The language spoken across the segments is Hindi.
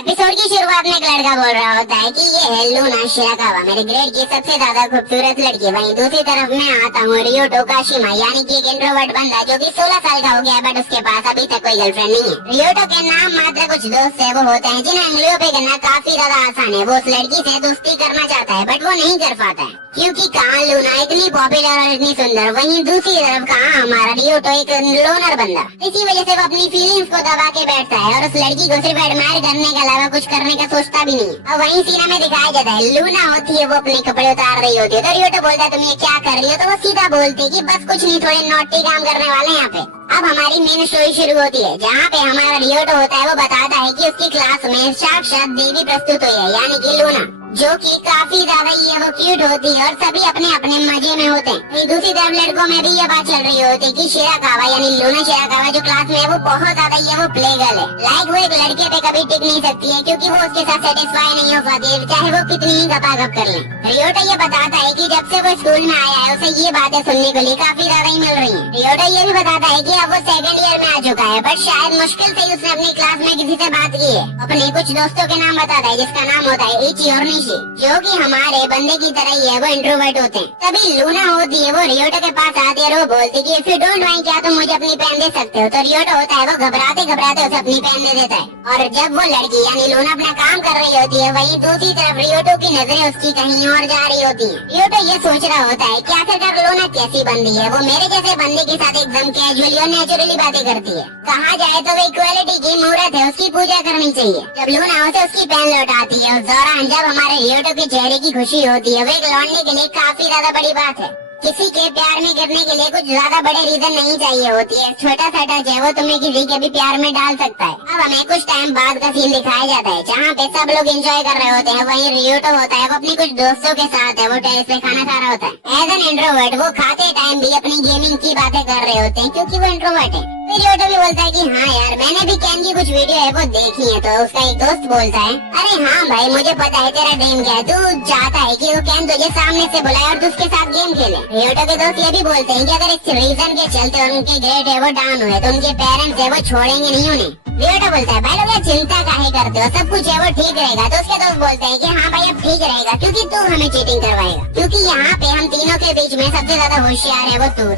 एपिसोड की शुरुआत में एक लड़का बोल रहा होता है कि ये है लूना शिराकावा, मेरे ग्रेड की सबसे ज्यादा खूबसूरत लड़की। वहीं दूसरी तरफ मैं आता हूँ रियोटो काशिमा, यानी कि एक इंट्रोवर्ट बंदा जो कि 16 साल का हो गया, बट उसके पास अभी तक कोई गर्लफ्रेंड नहीं है। रियोटो के नाम मात्र कुछ दोस्त है वो होते हैं जिन्हें उंगलियों पे करना काफी ज्यादा आसान है। वो उस लड़की से दोस्ती करना चाहता है बट वो नहीं कर पाता है क्योंकि कहाँ लूना इतनी पॉपुलर और इतनी सुंदर, वहीं दूसरी तरफ कहाँ हमारा रियोटो एक लोनर बंदा। इसी वजह से वो अपनी फीलिंग्स को दबा के बैठता है और उस लड़की को सिर्फ एडमायर करने के अलावा कुछ करने का सोचता भी नहीं। और वहीं सीना में दिखाया जाता है लूना होती है वो अपने कपड़े उतार रही होती है तो रियोटो बोलता है तुम ये क्या कर रही हो, तो वो सीधा बोलती है कि बस कुछ नहीं, थोड़े नॉटी काम करने वाले यहाँ पे। अब हमारी मेन स्टोरी शुरू होती है जहाँ पे हमारा रियोटो होता है वो बताता है कि उसकी क्लास में साक्षात देवी प्रस्तुत हुई है, यानी कि लूना, जो कि काफी ज्यादा ये वो क्यूट होती है और सभी अपने अपने मजे में होते हैं। दूसरी तरफ लड़कों में भी ये बात चल रही होती है कि शिराकावा यानी लूना शिराकावा जो क्लास में है वो बहुत ज्यादा ये वो प्ले गर्ल है। लाइक वो एक लड़के पे कभी टिक नहीं सकती है क्योंकि वो उसके साथ सेटिस्फाई नहीं हो पाती है, चाहे वो कितनी ही गपागप कर ले। रियोटो ये बताता है कि जब से वो स्कूल में आया है उसे ये बातें सुनने को लिए काफी ज्यादा ही मिल रही है। रियोटो ये भी बताता है कि अब वो सेकंड ईयर में आ चुका है बट शायद मुश्किल से ही उसने अपनी क्लास में किसी से बात की है। अपने कुछ दोस्तों के नाम बताता है जिसका नाम होता है इची और जो कि हमारे बंदे की तरह ही है, वो इंट्रोवर्ट होते हैं। तभी लूना होती है वो रियोटो के पास आती है और वो बोलती कि इफ यू डोंट माइंड क्या तुम मुझे अपनी पेन दे सकते हो, तो रियोटो होता है वो घबराते घबराते उसे अपनी पेन दे देता है। और जब वो लड़की यानी लूना अपना काम कर रही होती है वहीं दूसरी तरफ रियोटो की नजरें उसकी कहीं और जा रही होती है। रियोटो ये सोच रहा होता है कि आखिरकार लूना कैसी बंदी है, वो मेरे जैसे बंदे के साथ एकदम कैजुअली और नेचुरली बातें करती है। कहा जाए तो वो इक्वालिटी की मूर्त है, उसकी पूजा करनी चाहिए। जब लूना उसे उसकी पेन लौटाती है उस दौरान जब हमारे रियोटो के चेहरे की खुशी होती है वो एक लौटने के लिए काफी ज्यादा बड़ी बात है। किसी के प्यार में करने के लिए कुछ ज्यादा बड़े रीजन नहीं चाहिए होती है, छोटा सा टच है वो तुम्हें किसी के भी प्यार में डाल सकता है। अब हमें कुछ टाइम बाद का सीन दिखाया जाता है जहाँ पे सब लोग एंजॉय कर रहे होते हैं। वहीं रियोटो होता है वो अपने कुछ दोस्तों के साथ है वो टेरेस पे खाना खा रहा होता है। एज एन इंट्रोवर्ट वो खाते टाइम भी अपनी गेमिंग की बातें कर रहे होते हैं क्योंकि वो इंट्रोवर्ट है। रियोटो भी बोलता है कि हाँ यार मैंने भी कैन की कुछ वीडियो है वो देखी है, तो उसका एक दोस्त बोलता है अरे हाँ भाई मुझे पता है तेरा ड्रीम क्या है, तू चाहता है कि वो कैन तुझे सामने से बुलाए और तू उसके साथ गेम खेले। रियोटो के दोस्त ये भी बोलते हैं कि अगर इस रीजन के चलते उनके ग्रेड है वो डाउन हुए तो उनके पेरेंट्स है वो छोड़ेंगे नहीं उन्हें। रियोटो बोलता है भाई लोग ये चिंता काहे करते हो, सब कुछ है वो ठीक रहेगा। तो उसके दोस्त बोलते हैं कि हाँ भाई अब ठीक रहेगा क्योंकि तू हमें चीटिंग करवाएगा, क्योंकि यहाँ पे हम तीनों के बीच में सबसे ज्यादा होशियार है वो तू।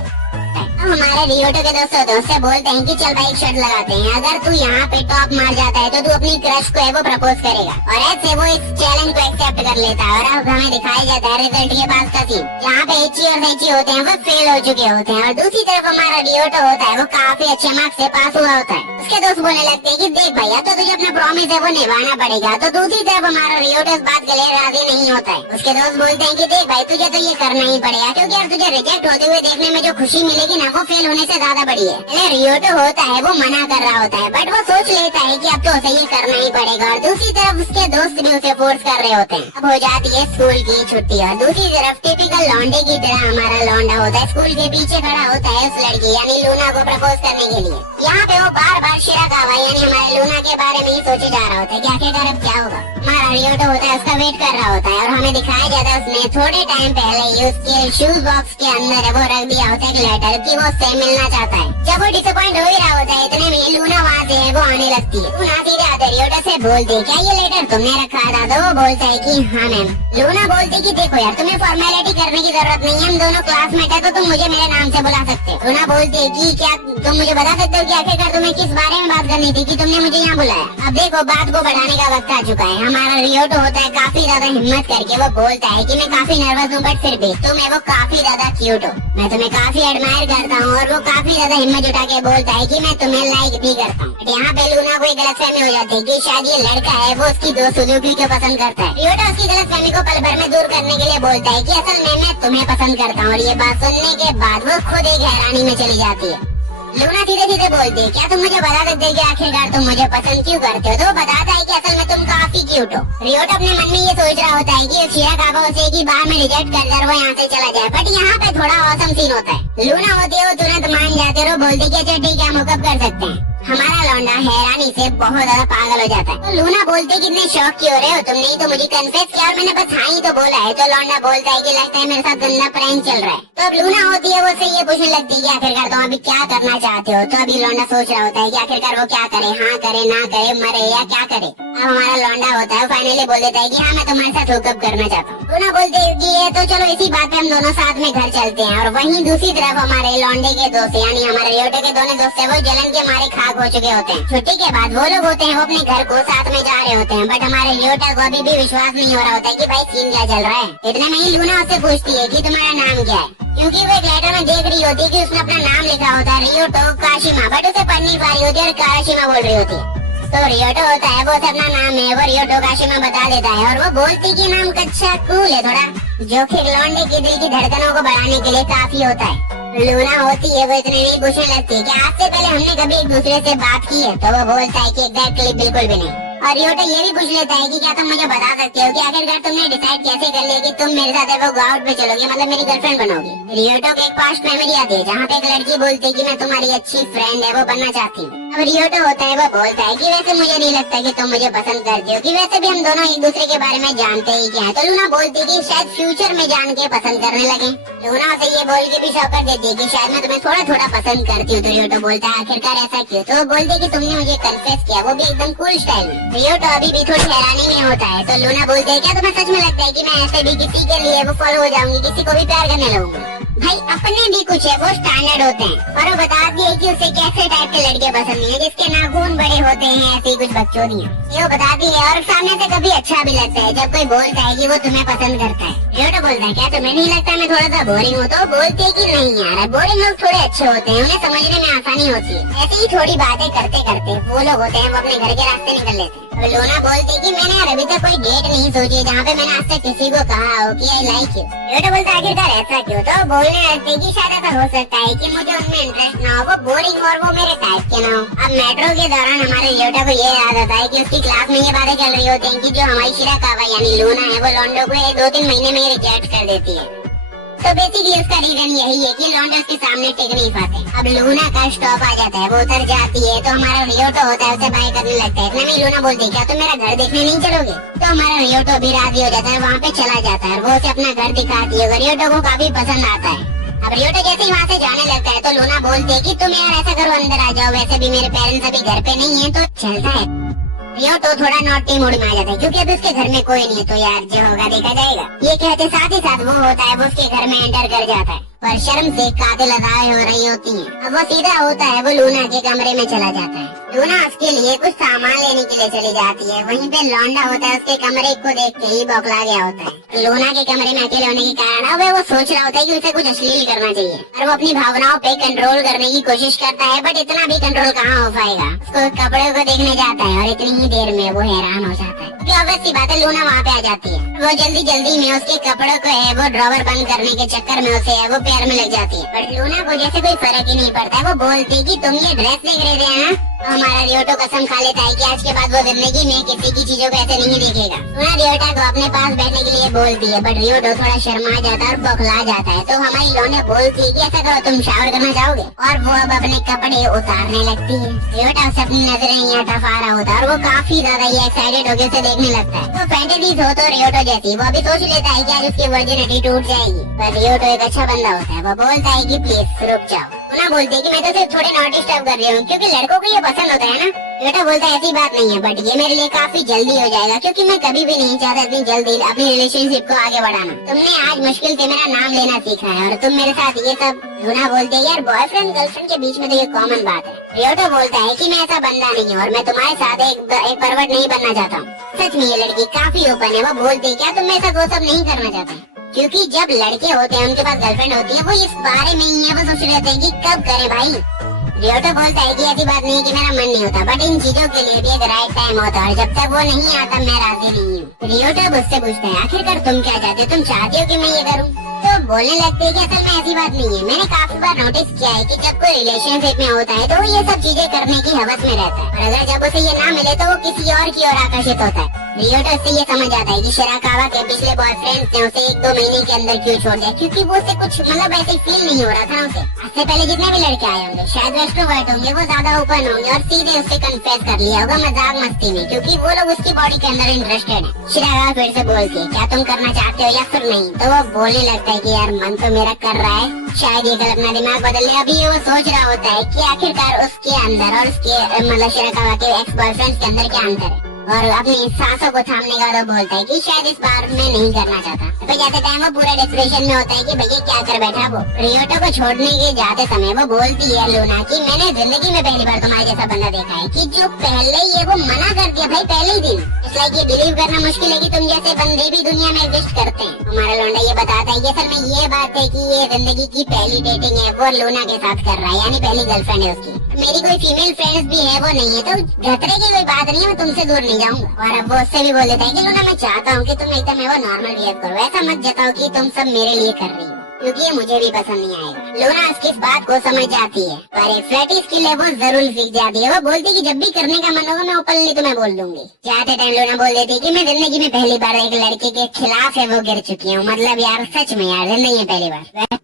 हमारे रियोटो के दोस्त होते हैं उससे बोलते हैं कि चल भाई एक शर्त लगाते हैं, अगर तू यहाँ पे टॉप मार जाता है तो तू अपनी क्रश को है वो प्रपोज करेगा। और ऐसे वो इस चैलेंज को एक्सेप्ट कर लेता है। और अब हमें दिखाया जाता है रिजल्ट के पास का सीन जहाँ पे इची और सेची होते हैं वो फेल हो चुके होते हैं और दूसरी तरफ हमारा रियोटो होता है वो काफी अच्छे मार्क्स से पास हुआ होता है। उसके दोस्त बोलने लगते हैं कि देख भैया तो तुझे अपना प्रॉमिस है वो निभाना पड़ेगा। तो दूसरी तरफ हमारा रियोटो इस बात के लिए राजी नहीं होता है। उसके दोस्त बोलते हैं कि देख भाई तुझे तो ये करना ही पड़ेगा क्योंकि यार तुझे रिजेक्ट होते हुए देखने में जो खुशी मिलेगी ना वो फेल होने से ज्यादा बड़ी है। रियोटो होता है वो मना कर रहा होता है बट वो सोच लेता है कि अब तो उसे ये करना ही पड़ेगा। और दूसरी तरफ उसके दोस्त भी उसे फोर्स कर रहे होते हैं। अब हो जाती है स्कूल की छुट्टी और दूसरी तरफ टिपिकल लौंडे की तरह हमारा लौंडा होता है स्कूल के पीछे खड़ा होता है उस लड़की यानी लूना को प्रपोज करने के लिए। यहाँ पे वो बार बार शिराकावा यानी हमारे लूना के बारे में ही सोचे जा रहा होता है कि आखिरकार अब क्या होगा। हमारा रियोटो होता है उसका वेट कर रहा होता है और हमें दिखाया जाता है उसने थोड़े टाइम पहले ही उसके शूज बॉक्स के अंदर वो रख दिया होता है लेटर कि वो उससे मिलना चाहता है। जब वो डिसअपॉइंट हो ही रहा होता है इतने में लूना वहाँ से वो आने लगती है। लूना सीधे आते रियोटो से बोलती है क्या ये लेटर तुमने रखा था, तो वो बोलता है कि हाँ मैम। लूना बोलती है कि देखो यार तुम्हें फॉर्मेलिटी करने की जरूरत नहीं है, हम दोनों क्लासमेट है तो तुम मुझे मेरे नाम से बुला सकते हो। लूना बोलती है कि क्या तुम मुझे बता सकते हो कि आखिरकार तुम्हें किस बारे में बात करनी थी कि तुमने मुझे यहाँ बुलाया। अब देखो बात को बढ़ाने का वक्त आ चुका है। हमारा रियोटो होता है काफी ज्यादा हिम्मत करके वो बोलता है कि मैं काफी नर्वस हूँ बट फिर भी तुम है वो काफी ज्यादा क्यूट हो, मैं तुम्हें काफी एडमायर करता हूँ। और वो काफी ज्यादा हिम्मत जुटा के बोलता है कि मैं तुम्हें लाइक भी करता हूँ। यहाँ पे लूना को एक गलतफहमी हो जाती है कि शायद ये लड़का है वो उसकी दोस्त सुजुकी को पसंद करता है। रियोटो उसकी गलतफहमी को पल भर में दूर करने के लिए बोलता है कि असल में मैं तुम्हें पसंद करता हूँ। और ये बात सुनने के बाद वो खुद एक हैरानी में चली जाती है। लूना सीधे सीधे बोलती है क्या तुम मुझे बता सकते हो कि आखिरकार तुम मुझे पसंद क्यों करते हो। तो वो बताता है कि असल में तुम काफी क्यूट हो। रियोटो अपने मन में ये सोच रहा होता है कि शिराकावा उसे कि बार में रिजेक्ट कर वो यहाँ से चला जाए। बट यहाँ पे थोड़ा औसम सीन होता है। लूना होती है वो तुरंत मान जाते और बोलती है अच्छा ठीक है हम हुकअप कर सकते हैं। हमारा लौंडा हैरानी से बहुत ज्यादा पागल हो जाता है। तो लूना बोलते कितने शौक की हो रहे हो तुम, नहीं तो मुझे कन्फेस किया और मैंने बस हाँ ही तो बोला है। तो लौंडा बोलता है कि लगता है मेरे साथ गंदा प्रैंक चल रहा है। तो अब लूना होती है वो से ये पूछने लगती है कि आखिरकार तुम अभी क्या करना चाहते हो। तो अभी लौंडा सोच रहा होता है कि आखिरकार वो क्या करे, हाँ करे ना करे, मरे या क्या करे। अब हमारा लौंडा होता है फाइनली बोल देता है कि हाँ मैं तुम्हारे साथ हुकअप करना चाहता हूँ। लूना बोलते है कि तो चलो इसी बात पे हम दोनों साथ में घर चलते हैं। और वहीं दूसरी तरफ हमारे लौंडे के दोस्त यानी हमारे रियोटो के दोनों दोस्त है वो जलन के मारे खाक हो चुके होते हैं। छुट्टी के बाद वो लोग होते हैं वो अपने घर को साथ में जा रहे होते हैं। बट हमारे रियोटा को अभी भी विश्वास नहीं हो रहा होता है कि भाई सीन क्या चल रहा है। इतने में ही लूना उससे पूछती है कि तुम्हारा नाम क्या है, क्योंकि वो एक लेटर में देख रही होती है कि उसने अपना नाम लिखा होता है रियोटो काशिमा, बट उसे पढ़ नहीं पा रही होती है और काशिमा बोल रही होती है। तो रियोटो होता है वो अपना नाम है वो रियोटो काशिमा बता देता है और वो बोलती कि नाम कच्चा कूल है थोड़ा, जो कि लौंडे की दिल की धड़कनों को बढ़ाने के लिए काफी होता है। लूना होती है वो इतने नहीं पूछने लगती है कि आज से पहले हमने कभी एक दूसरे से बात की है। तो वो बोलता है कि एग्जैक्टली बिल्कुल भी नहीं। और रियोटो ये भी पूछ लेता है कि क्या तुम मुझे बता सकते हो कि आखिरकार तुमने डिसाइड कैसे कर लिया कि तुम मेरे साथ वो गो आउट पे चलोगे, मतलब मेरी गर्लफ्रेंड बनोगी। रियोटो के एक पास्ट मेमोरी आती है जहाँ पे एक लड़की बोलती है कि मैं तुम्हारी अच्छी फ्रेंड है वो बनना चाहती हूँ। अब रियोटो होता है वो बोलता है कि वैसे मुझे नहीं लगता कि तुम मुझे पसंद करती हो, कि वैसे भी हम दोनों एक दूसरे के बारे में जानते ही क्या है। तो लूना बोलती है कि शायद फ्यूचर में जान के पसंद करने लगे। लूना से ये बोल के भी शौक कर देती है कि शायद मैं तुम्हें थोड़ा थोड़ा पसंद करती हूँ। तो रियोटो बोलता है आखिरकार ऐसा क्यों। तो वो बोलती है कि तुमने मुझे कन्फेस किया, वो भी एकदम कूल स्टाइल में। रियोटो अभी भी थोड़ी हैरानी में होता है। तो लूना बोलते है क्या तुम्हें सच में लगता है कि मैं ऐसे भी किसी के लिए वो फॉलो हो जाऊंगी, किसी को भी प्यार करने लगूंगी। भाई अपने भी कुछ है वो स्टैंडर्ड होते हैं। और वो बताती है कि उसे कैसे टाइप के लड़के पसंद नहीं है, जिसके नाखून बड़े होते हैं, ऐसे ही कुछ बकचोदी है ये वो बताती है। और सामने से कभी अच्छा भी लगता है जब कोई बोलता है कि वो तुम्हें पसंद करता है। रियोटो बोलता है क्या तुम्हें नहीं लगता मैं थोड़ा सा बोरिंग हूँ। तो बोलती है कि नहीं यार बोरिंग लोग थोड़े अच्छे होते हैं, उन्हें समझने में आसानी होती है। ऐसे ही थोड़ी बातें करते करते वो लोग होते हैं वो अपने घर के रास्ते निकल लेते हैं। और लूना बोलती है कि मैंने यार अभी तक कोई डेट नहीं सोची जहाँ पे मैंने आज तक किसी को कहा हो कि आई लाइक यू। रियोटो बोलता है आखिरकार ऐसा क्यों। तो बोलने लगते कि शायद ऐसा हो सकता है कि मुझे उनमें इंटरेस्ट ना हो, वो बोरिंग और वो मेरे टाइप के ना हो। अब मेट्रो के दौरान हमारे रियोटो को ये याद आता है कि उसकी क्लास में ये बातें चल रही होती हैं कि जो हमारी शिराकावा यानी लूना है वो लॉन्डो को 2-3 महीने में रिजेक्ट कर देती है। तो बेसिकली उसका रीजन यही है कि लॉन्डो उसके सामने टिक नहीं पाते। अब लूना का स्टॉप आ जाता है, वो उतर जाती है तो हमारा रियोटो होता है उसे बाय करने लगता है। इतने में लूना बोलती है क्या तुम मेरा घर देखने नहीं चलोगे। तो हमारा रियोटो भी राजी हो जाता है, वहाँ पे चला जाता है। वो उसे अपना घर दिखाती है, रियोटो को काफी पसंद आता है। अब रियोटो जैसे ही वहाँ से जाने लगता है तो लूना बोलती है कि तुम यार ऐसा करो अंदर आ जाओ, वैसे भी मेरे पेरेंट्स अभी घर पे नहीं है तो चलता है। रियोटो थोड़ा नॉटी मूड में आ जाता है क्योंकि अभी उसके घर में कोई नहीं है, तो यार जो होगा देखा जाएगा। ये कहते साथ ही साथ वो होता है वो उसके घर में एंटर कर जाता है, पर शर्म से कातिल अदाएं हो रही होती हैं। अब वो सीधा होता है वो लूना के कमरे में चला जाता है। लूना उसके लिए कुछ सामान लेने के लिए चली जाती है। वहीं पे लौंडा होता है उसके कमरे को देख के ही बौखला गया होता है। लूना के कमरे में अकेले होने के कारण अब वो सोच रहा होता है कि उसे कुछ अश्लील करना चाहिए और वो अपनी भावनाओं पे कंट्रोल करने की कोशिश करता है, बट इतना भी कंट्रोल कहाँ हो पाएगा। उसको कपड़े को देखने जाता है और इतनी ही देर में वो हैरान हो जाता है क्योंकि ऑब्वियस सी बात है लूना वहाँ पे आ जाती है। वो जल्दी जल्दी में उसके कपड़ों को है वो ड्रॉवर बंद करने के चक्कर में उसे है वो पैर में लग जाती है, बट लूना को जैसे कोई फर्क ही नहीं पड़ता है। वो बोलती है कि तुम ये ड्रेस देख रहे थे ना। तो हमारा रियोटो कसम खा लेता है कि आज के बाद वो जिंदगी में किसी की चीजों को ऐसे नहीं देखेगा। लूना रियोटा को अपने पास बैठने के लिए बोलती है, बट रियोटो थोड़ा शर्मा जाता है और बौखला जाता है। तो हमारी लौंडे बोलती है कि ऐसा करो तुम शावर करना चाहोगे, और वो अब अपने कपड़े उतारने लगती है। रियोटा उसे अपनी नजरें यहाँ टफा रहा होता है और वो काफी ज्यादा ही एक्साइटेड होकर उसे देखने लगता है। तो फैंटेसीज हो तो रियोटो जैसी वो अभी सोच लेता है कि आज उसकी वर्जिनिटी टूट जाएगी, पर रियोटो एक अच्छा बंदा होता है। वो बोलता है कि प्लीज रुक जाओ। लूना बोलती है कि मैं तो सिर्फ थोड़े नॉट डिस्टर्ब कर रही हूँ क्योंकि लड़कों को ये पसंद होता है ना। रियोटो बोलता है ऐसी बात नहीं है, बट ये मेरे लिए काफी जल्दी हो जाएगा क्योंकि मैं कभी भी नहीं चाहता इतनी जल्दी अपनी रिलेशनशिप को आगे बढ़ाना। तुमने आज मुश्किल से मेरा नाम लेना सीखा है और तुम मेरे साथ ये सब। लूना बोलती है यार बॉयफ्रेंड गर्लफ्रेंड के बीच में तो ये कॉमन बात है। रियोटो बोलता है कि मैं ऐसा बंदा नहीं हूँ और मैं तुम्हारे साथ एक परवर्ट नहीं बनना चाहता हूँ। सच में ये लड़की काफी ओपन है। वो बोलती है क्या तुम मेरे साथ वो सब नहीं करना चाहते, क्योंकि जब लड़के होते हैं उनके पास गर्लफ्रेंड होती है वो इस बारे में ही है वो सोच रहते हैं कि कब करें भाई। रियोटो बोलता है कि ऐसी बात नहीं है कि मेरा मन नहीं होता, बट इन चीजों के लिए भी एक राइट टाइम होता है और जब तक वो नहीं आता मैं राजी नहीं हूँ। रियोटो मुझसे पूछता है आखिरकार तुम क्या चाहते हो, तुम चाहती हो कि मैं ये करूँ। तो बोलने लगते है कि असल में ऐसी बात नहीं है। मैंने काफी बार नोटिस किया है कि जब कोई रिलेशनशिप में होता है तो वो ये सब चीजें करने की हवस में रहता है और अगर जब उसे ये ना मिले तो वो किसी और की ओर आकर्षित होता है। रियो तो इससे ये समझ आता है कि शिराकावा के पिछले बॉयफ्रेंड ने उसे 1-2 महीने के अंदर क्यों छोड़ दिया, क्योंकि वो उसे कुछ मतलब ऐसे फील नहीं हो रहा था उसे। इससे पहले जितने भी लड़के आए होंगे शायद वो एक्सट्रोवर्ट होंगे, वो ज्यादा ओपन होंगे और सीधे उससे कन्फेस कर लिया होगा मजाक मस्ती में, क्योंकि वो लोग उसकी बॉडी के अंदर इंटरेस्टेड है। शिराकावा फिर से बोलती है क्या तुम करना चाहते हो या फिर नहीं, तो वो बोलने लगता है कि यार मन तो मेरा कर रहा है, शायद ये कल अपना दिमाग बदल ले। अभी वो सोच रहा होता है कि आखिरकार उसके अंदर और उसके मतलब शिराकावा के एक्स बॉयफ्रेंड के अंदर क्या अंतर है, और अपनी सांसों को थामने का तो बोलता है कि शायद इस बार मैं नहीं करना चाहता। तो जाते टाइम वो पूरा डिप्रेशन में होता है कि भैया क्या कर बैठा वो। रियोटो को छोड़ने के जाते समय वो बोलती है लूना कि मैंने जिंदगी में पहली बार तुम्हारे जैसा बंदा देखा है कि जो पहले ही वो मना कर दिया भाई पहले ही दिन। इसलिए ये बिलीव करना मुश्किल है कि तुम जैसे बंदे भी दुनिया में एग्जिस्ट करते हैं। हमारा लौंडा ये बताता है कि असल में ये बात है कि ये जिंदगी की पहली डेटिंग है वो लूना के साथ कर रहा है, यानी पहली गर्लफ्रेंड है उसकी। मेरी कोई फीमेल फ्रेंड्स भी है वो नहीं है, तो घटरे की कोई बात नहीं है, मैं तुमसे दूर नहीं जाऊंगा। और अब वो उससे भी बोल देता है कि लूना मैं चाहता हूँ कि तुम एकदम वो नॉर्मल बिहेव करो, ऐसा मत जताओ कि तुम सब मेरे लिए कर रही हो, क्योंकि ये मुझे भी पसंद नहीं आएगा। लूना उसकी इस बात को समझ जाती है, पर एक फ्लर्टी स्किल है वो जरूर सीख जाती है। वो बोलती है कि जब भी करने का मन होगा मैं ओपनली तुम्हें बोल दूंगी। जाते टाइम लूना बोल देती है कि मैं जिंदगी में पहली बार एक लड़के के खिलाफ है वो गिर चुकी हूँ, मतलब यार सच में यार जिंदगी में पहली बार।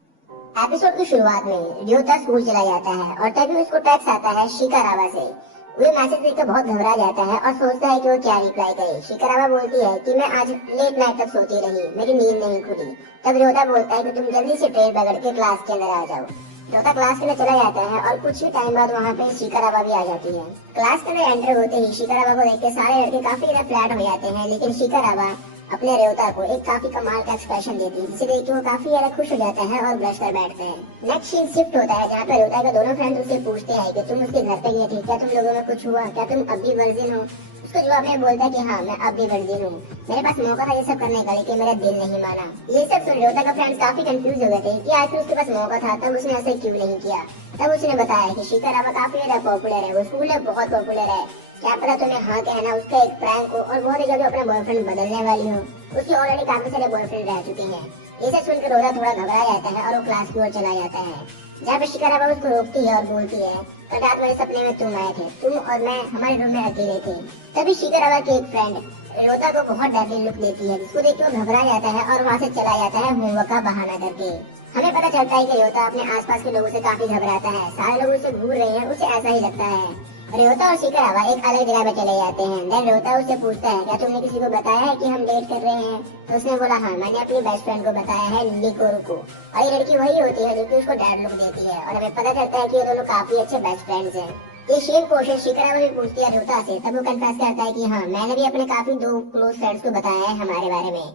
एपिसोड की शुरुआत में ryota स्कूल चला जाता है और तभी उसको टेक्स्ट आता है शिकारावा से। वो मैसेज देखकर बहुत घबरा जाता है और सोचता है कि वो क्या रिप्लाई करे। शिकारावा बोलती है कि मैं आज लेट नाइट तक सोती रही, मेरी नींद नहीं खुली। तब ryota बोलता है कि तुम जल्दी से ट्रेन पकड़ के क्लास के अंदर आ जाओ। ryota क्लास के लिए चला जाता है और कुछ ही टाइम बाद वहाँ पे शिकारावा भी आ जाती है। क्लास के अंदर एंटर होते ही शिकारावा को देख के सारे लड़के काफी ज्यादा फ्लैट हो जाते हैं, लेकिन शिकारावा अपने ryota को एक काफी कमाल का एक्सप्रेशन देती है, जिसे देख के वो काफी ज्यादा खुश हो जाता है और ब्लश कर बैठते हैं। नेक्स्ट सीन शिफ्ट होता है जहाँ पे ryota के दोनों फ्रेंड्स उससे पूछते हैं कि तुम उसके घर पे गए थे, क्या तुम लोगों में कुछ हुआ, क्या तुम अब भी वर्जिन हो। उसको जवाब में बोलता है कि हाँ मैं अब भी वर्जिन हूँ, मेरे पास मौका था ये सब करने का लेकिन मेरा दिल नहीं माना। ये सब सुन ryota का फ्रेंड्स काफी कंफ्यूज हो गए थे कि आखिर उसके पास मौका था तब उसने ऐसे क्यों नहीं किया। तब उसने बताया कि शिकारावा काफी ज्यादा पॉपुलर है, वो स्कूल में बहुत पॉपुलर है, क्या पता तुम्हें हाँ कहना उसका एक प्रैंक हो और बहुत ही जल्दी अपना बॉयफ्रेंड बदलने वाली हो, उसकी ऑलरेडी काफी सारे बॉयफ्रेंड रह चुके हैं। ये सब सुनकर ryota थोड़ा घबरा जाता है और वो क्लास की ओर चला जाता है, जहाँ पे शिकारावा उसको रोकती है और बोलती है कल रात मेरे सपने में तुम आए थे, तुम और मैं हमारे रूम में अकेले थे। तभी शिकारावा की एक फ्रेंड ryota को बहुत डरली लुक देती है, जिसको देख के वो घबरा जाता है और वहाँ से चला जाता है होमवर्क का बहाना करके। हमें पता चलता है कि ryota अपने आसपास के लोगों से काफी घबराता है, सारे लोग उसे घूर रहे हैं, उसे ऐसा ही लगता है। ryota और शिकारावा एक अलग जगह पे चले जाते हैं। देन ryota उससे पूछता है क्या तुमने किसी को बताया है कि हम डेट कर रहे हैं। तो उसने बोला हाँ मैंने अपनी बेस्ट फ्रेंड को बताया है लिकोरू को, और ये लड़की वही होती है जो कि उसको डैड लुक देती है, और हमें पता चलता है कि ये दोनों काफी अच्छे बेस्ट फ्रेंड्स हैं। ये सेम क्वेश्चन शिकारावा भी पूछती है ryota से, तब वो कन्फेस करता है कि हाँ मैंने भी अपने काफी 2 क्लोज फ्रेंड्स को बताया है हमारे बारे में।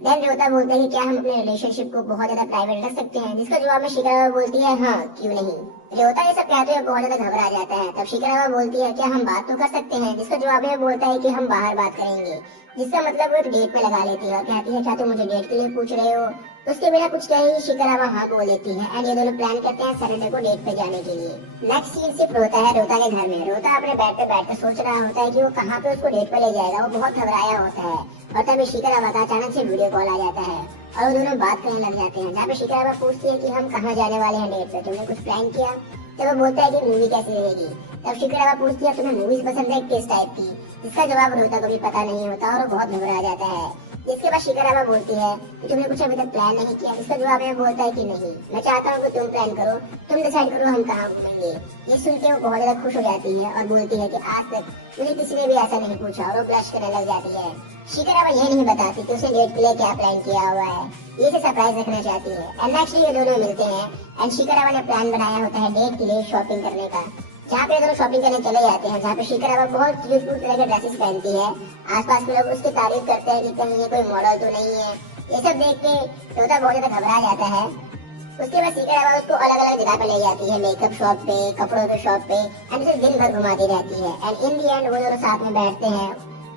देन ryota बोलते हैं कि क्या हम अपने रिलेशनशिप को बहुत ज्यादा प्राइवेट रख सकते हैं, जिसका जवाब में शिकारावा बोलती है हाँ क्यों नहीं। ryota ये सब कहते हुए बहुत ज्यादा घबरा जाता है। तब शिकारावा बोलती है क्या हम बात तो कर सकते हैं, जिसका जवाब में बोलता है कि हम बाहर बात करेंगे, जिसका मतलब वो एक डेट में लगा लेती है और कहती है क्या तुम मुझे डेट के लिए पूछ रहे हो। उसके बिना कुछ कहे ही शिकारावा हाँ बोल देती है एंड ये दोनों प्लान करते हैं सैटरडे को डेट पे जाने के लिए। नेक्स्ट सीन शिफ्ट होता है ryota के घर में। ryota अपने बेड पे बैठकर सोच रहा होता है कि वो कहाँ पे उसको डेट पे ले जाएगा, वो बहुत घबराया होता है। और तभी शिकारावा का अचानक से वीडियो कॉल आ जाता है और वो दोनों बात करने लग जाते हैं, जहाँ पे शिकारावा पूछती है कि हम कहाँ जाने वाले हैं डेट पे, तुमने कुछ प्लान किया। तब वो बोलता है कि मूवी कैसी रहेगी। तब शिकारावा पूछती है तुम्हें मूवीज पसंद है किस टाइप की, जिसका जवाब ryota को भी पता नहीं होता और वो बहुत घबरा जाता है। जिसके बाद शिकारावा बोलती है कि तुमने कुछ अभी तक प्लान नहीं किया, जिसका जवाब में बोलता है कि नहीं मैं चाहता हूँ कि तुम प्लान करो, तुम डिसाइड करो हम कहाँ घूमेंगे। ये सुन के वो बहुत ज्यादा खुश हो जाती है और बोलती है कि आज तक मुझे किसी ने भी ऐसा नहीं पूछा, और वो ब्लश करने लग जाती है। शिकारावा ये नहीं बताती कि उसने डेट के लिए क्या प्लान किया हुआ है, ये सरप्राइज रखना चाहती है। एंड एक्चुअली ये दोनों मिलते हैं एंड शिकारावा ने प्लान बनाया होता है डेट के लिए शॉपिंग करने का, जहाँ पे दोनों शॉपिंग करने चले जाते हैं, जहाँ पे शिकारावा बहुत क्यूट तरह के ड्रेसेस पहनती है। आसपास के लोग उसकी तारीफ करते हैं कि कहीं ये कोई मॉडल तो नहीं है। ये सब देख के ryota बहुत ज्यादा घबरा जाता है। उसके बाद शिकारावा उसको अलग अलग जगह पे ले जाती है, मेकअप शॉप पे, कपड़ों के शॉप पे, एंड उसे दिन भर घुमाती रहती है। एंड इन दी एंड वो दोनों साथ में बैठते हैं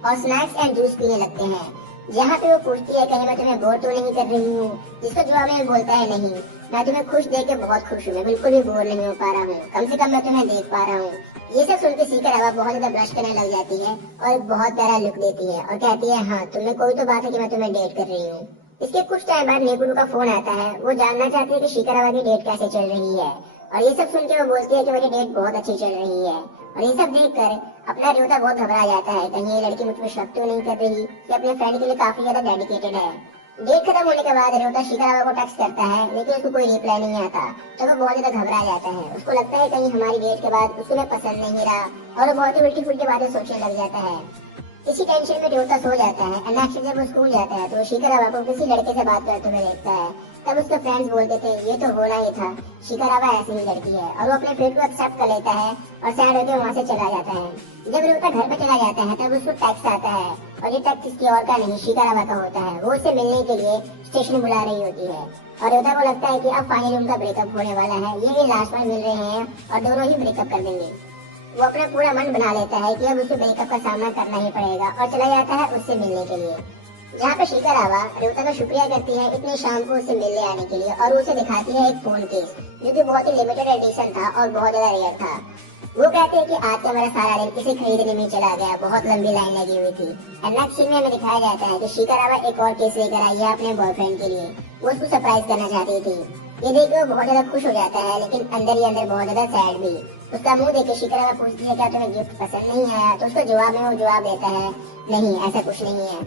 और स्नैक्स एंड जूस पीने लगते हैं, जहाँ पे वो पूछती है कहीं मैं तुम्हें बोर तो नहीं कर रही हूँ, जिसका जवाब में बोलता है नहीं मैं तुम्हें खुश देख के बहुत खुश हूँ, मैं बिल्कुल भी बोर नहीं हो पा रहा हूँ, कम से कम मैं तुम्हें देख पा रहा हूँ। ये सब सुन के शिकारावा बहुत ज्यादा ब्लश करने लग जाती है और बहुत प्यारा लुक देती है और कहती है हाँ तुमने कोई तो बात है कि मैं तुम्हें डेट कर रही हूँ। इसके कुछ टाइम बाद नेकुरू का फोन आता है, वो जानना चाहती है कि शिकारावा की डेट कैसे चल रही है, और ये सब सुन के वो बोलती है कि मेरी डेट बहुत अच्छी चल रही है। और ये सब देखकर अपना रियोता बहुत घबरा जाता है, कहीं ये लड़की मुझ पर शक तो नहीं कर रही कि अपने फ्रेंड के लिए काफी ज्यादा डेडिकेटेड है। डेट खत्म होने के बाद रियोता शिखरावा को टेक्स्ट करता है, लेकिन उसको कोई रिप्लाई नहीं आता। तो वो बहुत ज्यादा घबरा जाता है। उसको लगता है कहीं हमारी डेट के बाद उसको मैं पसंद नहीं रहा, और वो बहुत ही उल्टी फुल्टी बातें सोचने लग जाता है। इसी टेंशन में रियोता सो जाता है। नेक्स्ट जब वो स्कूल जाता है तो शिखरावा को किसी लड़के से बात करते हुए देखता है। तब उसके फ्रेंड्स बोलते थे ये तो होना ही था, शिखरावा ऐसी ही लड़की है, और वो अपने फेट को एक्सेप्ट कर लेता है और सैड होकर वहाँ से चला जाता है। जब रियोता घर पे चला जाता है तब उसको टेक्स्ट आता है, और ये टेक्स्ट किसी और का नहीं शिखरावा का होता है। वो उससे मिलने के लिए स्टेशन बुला रही होती है, और रियोता को लगता है कि अब फाइनली उनका ब्रेकअप होने वाला है। ये भी लास्ट में मिल रहे हैं और दोनों ही ब्रेकअप कर देंगे। वो अपना पूरा मन बना लेता है कि अब उसे ब्रेकअप का सामना करना ही पड़ेगा, और चला जाता है उससे मिलने के लिए। जहाँ पे शिखरावा रियोता का शुक्रिया करती है इतनी शाम को उससे मिलने आने के लिए, और उसे दिखाती है एक फोन केस जो कि बहुत ही लिमिटेड एडिशन था और बहुत ज्यादा रेयर था। वो कहते हैं कि आज का मेरा सारा दिन इसे खरीदने में चला गया, बहुत लंबी लाइन लगी हुई थी। नेक्स्ट सीन में हमें दिखाया जाता है कि शिखरावा एक और केस लेकर आई है अपने बॉयफ्रेंड के लिए। वो उसको सरप्राइज करना चाहती थी। ये देख के वो बहुत ज्यादा खुश हो जाता है, लेकिन अंदर ही अंदर बहुत ज्यादा सैड भी। उसका मुंह देख के शिखरावा पूछती है क्या तुम्हें गिफ्ट पसंद नहीं आया, तो उसको जवाब में वो जवाब देता है नहीं ऐसा कुछ नहीं है,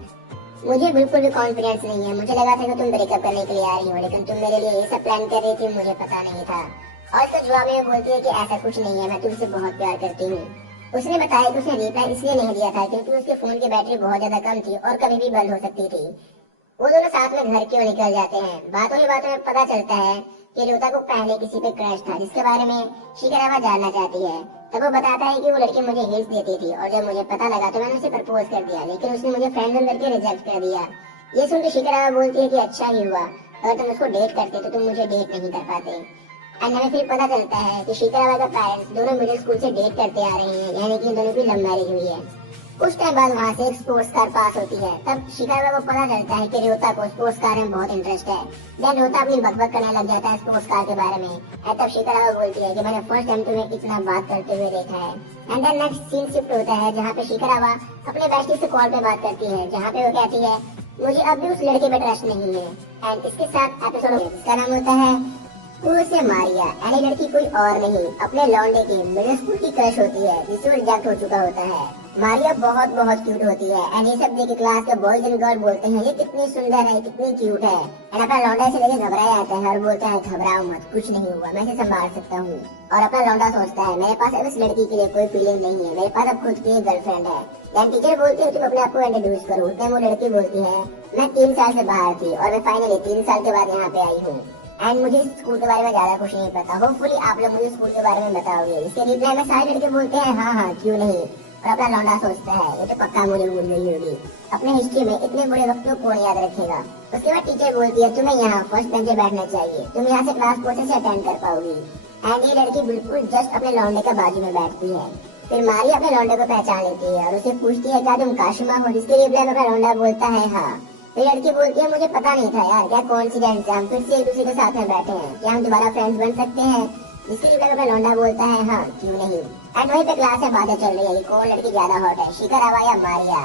मुझे बिल्कुल भी कॉन्फिडेंस नहीं है। मुझे लगा था कि तुम ब्रेकअप करने के लिए आ रही हो, लेकिन तुम मेरे लिए ये सब प्लान कर रही थी, मुझे पता नहीं था। और उसका जवाब में बोलती है कि ऐसा कुछ नहीं है, मैं तुमसे बहुत प्यार करती हूँ। उसने बताया कि उसने रिप्लाई इसलिए नहीं दिया था क्योंकि उसके फोन की बैटरी बहुत ज्यादा कम थी और कभी भी बंद हो सकती थी। वो दोनों साथ में घर की ओर निकल जाते हैं। बातों ही बातों में पता चलता है कि रियोता को पहले किसी पे क्रश था, जिसके बारे में शिखरावा जानना चाहती है। तब वो बताता है कि वो लड़की मुझे हिंट्स देती थी, और जब मुझे पता लगा तो मैंने उसे प्रपोज कर दिया, लेकिन उसने मुझे फ्रेंड जोन करके रिजेक्ट कर दिया। ये सुन के शिखरावा बोलती है कि अच्छा ही हुआ, अगर तुम उसको डेट करते तो तुम मुझे डेट नहीं कर पाते। एंड हमें फिर पता चलता है कि शिखरावा का पेरेंट्स दोनों मिडिल स्कूल से डेट करते आ रहे हैं, यानी कि दोनों की लव मैरिज हुई है। कुछ टाइम बाद वहाँ से एक स्पोर्ट्स कार पास होती है। तब शिखरावा को पता चलता है कि रियोता को स्पोर्ट्स कार में बहुत इंटरेस्ट है। देन रियोता अपनी बकबक करने लग जाता है स्पोर्ट्स कार के बारे में। तब शिखरावा बोलती है कि मैंने फर्स्ट टाइम तुम्हें इतना बात करते हुए देखा है। And then next scene shift होता है जहाँ पे शिखरावा अपने बेस्टी से कॉल पे बात करती है, जहाँ पे वो कहती है मुझे अब भी उस लड़के पे ट्रस्ट नहीं है। एंड इसके साथ एपिसोड जिसका नाम होता है वो से मारिया। यानी लड़की कोई और नहीं अपने लौंडे की मिडिल स्कूल की क्रश होती है, जिससे वो रिजेक्ट हो चुका होता है। मारिया बहुत बहुत क्यूट होती है, एंड ये सब देख के क्लास के बॉयज एंड गर्ल बोलते हैं ये कितनी सुंदर है, कितनी क्यूट है। एंड अपना लौंडा से लेके घबराया जाता है और बोलता है घबराओ मत, कुछ नहीं हुआ, मैं इसे संभाल सकता हूँ। और अपना लौंडा सोचता है मेरे पास अब इस लड़की के लिए कोई फीलिंग नहीं है, मेरे पास अब खुद की गर्लफ्रेंड है। देन टीचर बोलती है तुम अपने आप को इंट्रोड्यूस करो। देन वो लड़की बोलती है मैं 3 साल से बाहर थी और मैं फाइनली 3 साल के बाद यहाँ पे आई हूँ, एंड मुझे स्कूल के बारे में ज्यादा कुछ नहीं पता। होपफुली आप लोग मुझे स्कूल के बारे में बताओगे। इसके रिप्लाई में सारे लड़के बोलते हैं हाँ क्यों नहीं। और अपना लौंडा सोचता है ये तो पक्का मुझे भूल गई होगी, अपने हिस्ट्री में इतने बड़े वक्त को कौन याद रखेगा। उसके बाद टीचर बोलती है तुम्हें यहाँ फर्स्ट बेंच पे बैठना चाहिए, तुम यहाँ से क्लास को अच्छे से अटेंड कर पाओगी। एंड ये लड़की बिल्कुल जस्ट अपने लौंडे के बाजू में बैठती है। फिर मारी अपने लौंडे को पहचान लेती है और उसे पूछती है क्या तुम काशिमा हो, जिसके रिप्लाई में अपना लौंडा बोलता है हाँ। फिर लड़की बोलती है मुझे पता नहीं था यार, क्या कोइंसिडेंस है, हम फिर से एक दूसरे के साथ में बैठे हैं, क्या हम दोबारा फ्रेंड्स बन सकते हैं। जिसके रिप्लाई में अपना लौंडा बोलता है हाँ क्यों नहीं। एंड वहीं पे क्लास में बातें चल रही है कौन लड़की ज्यादा हॉट है, शिखरावा या मारिया।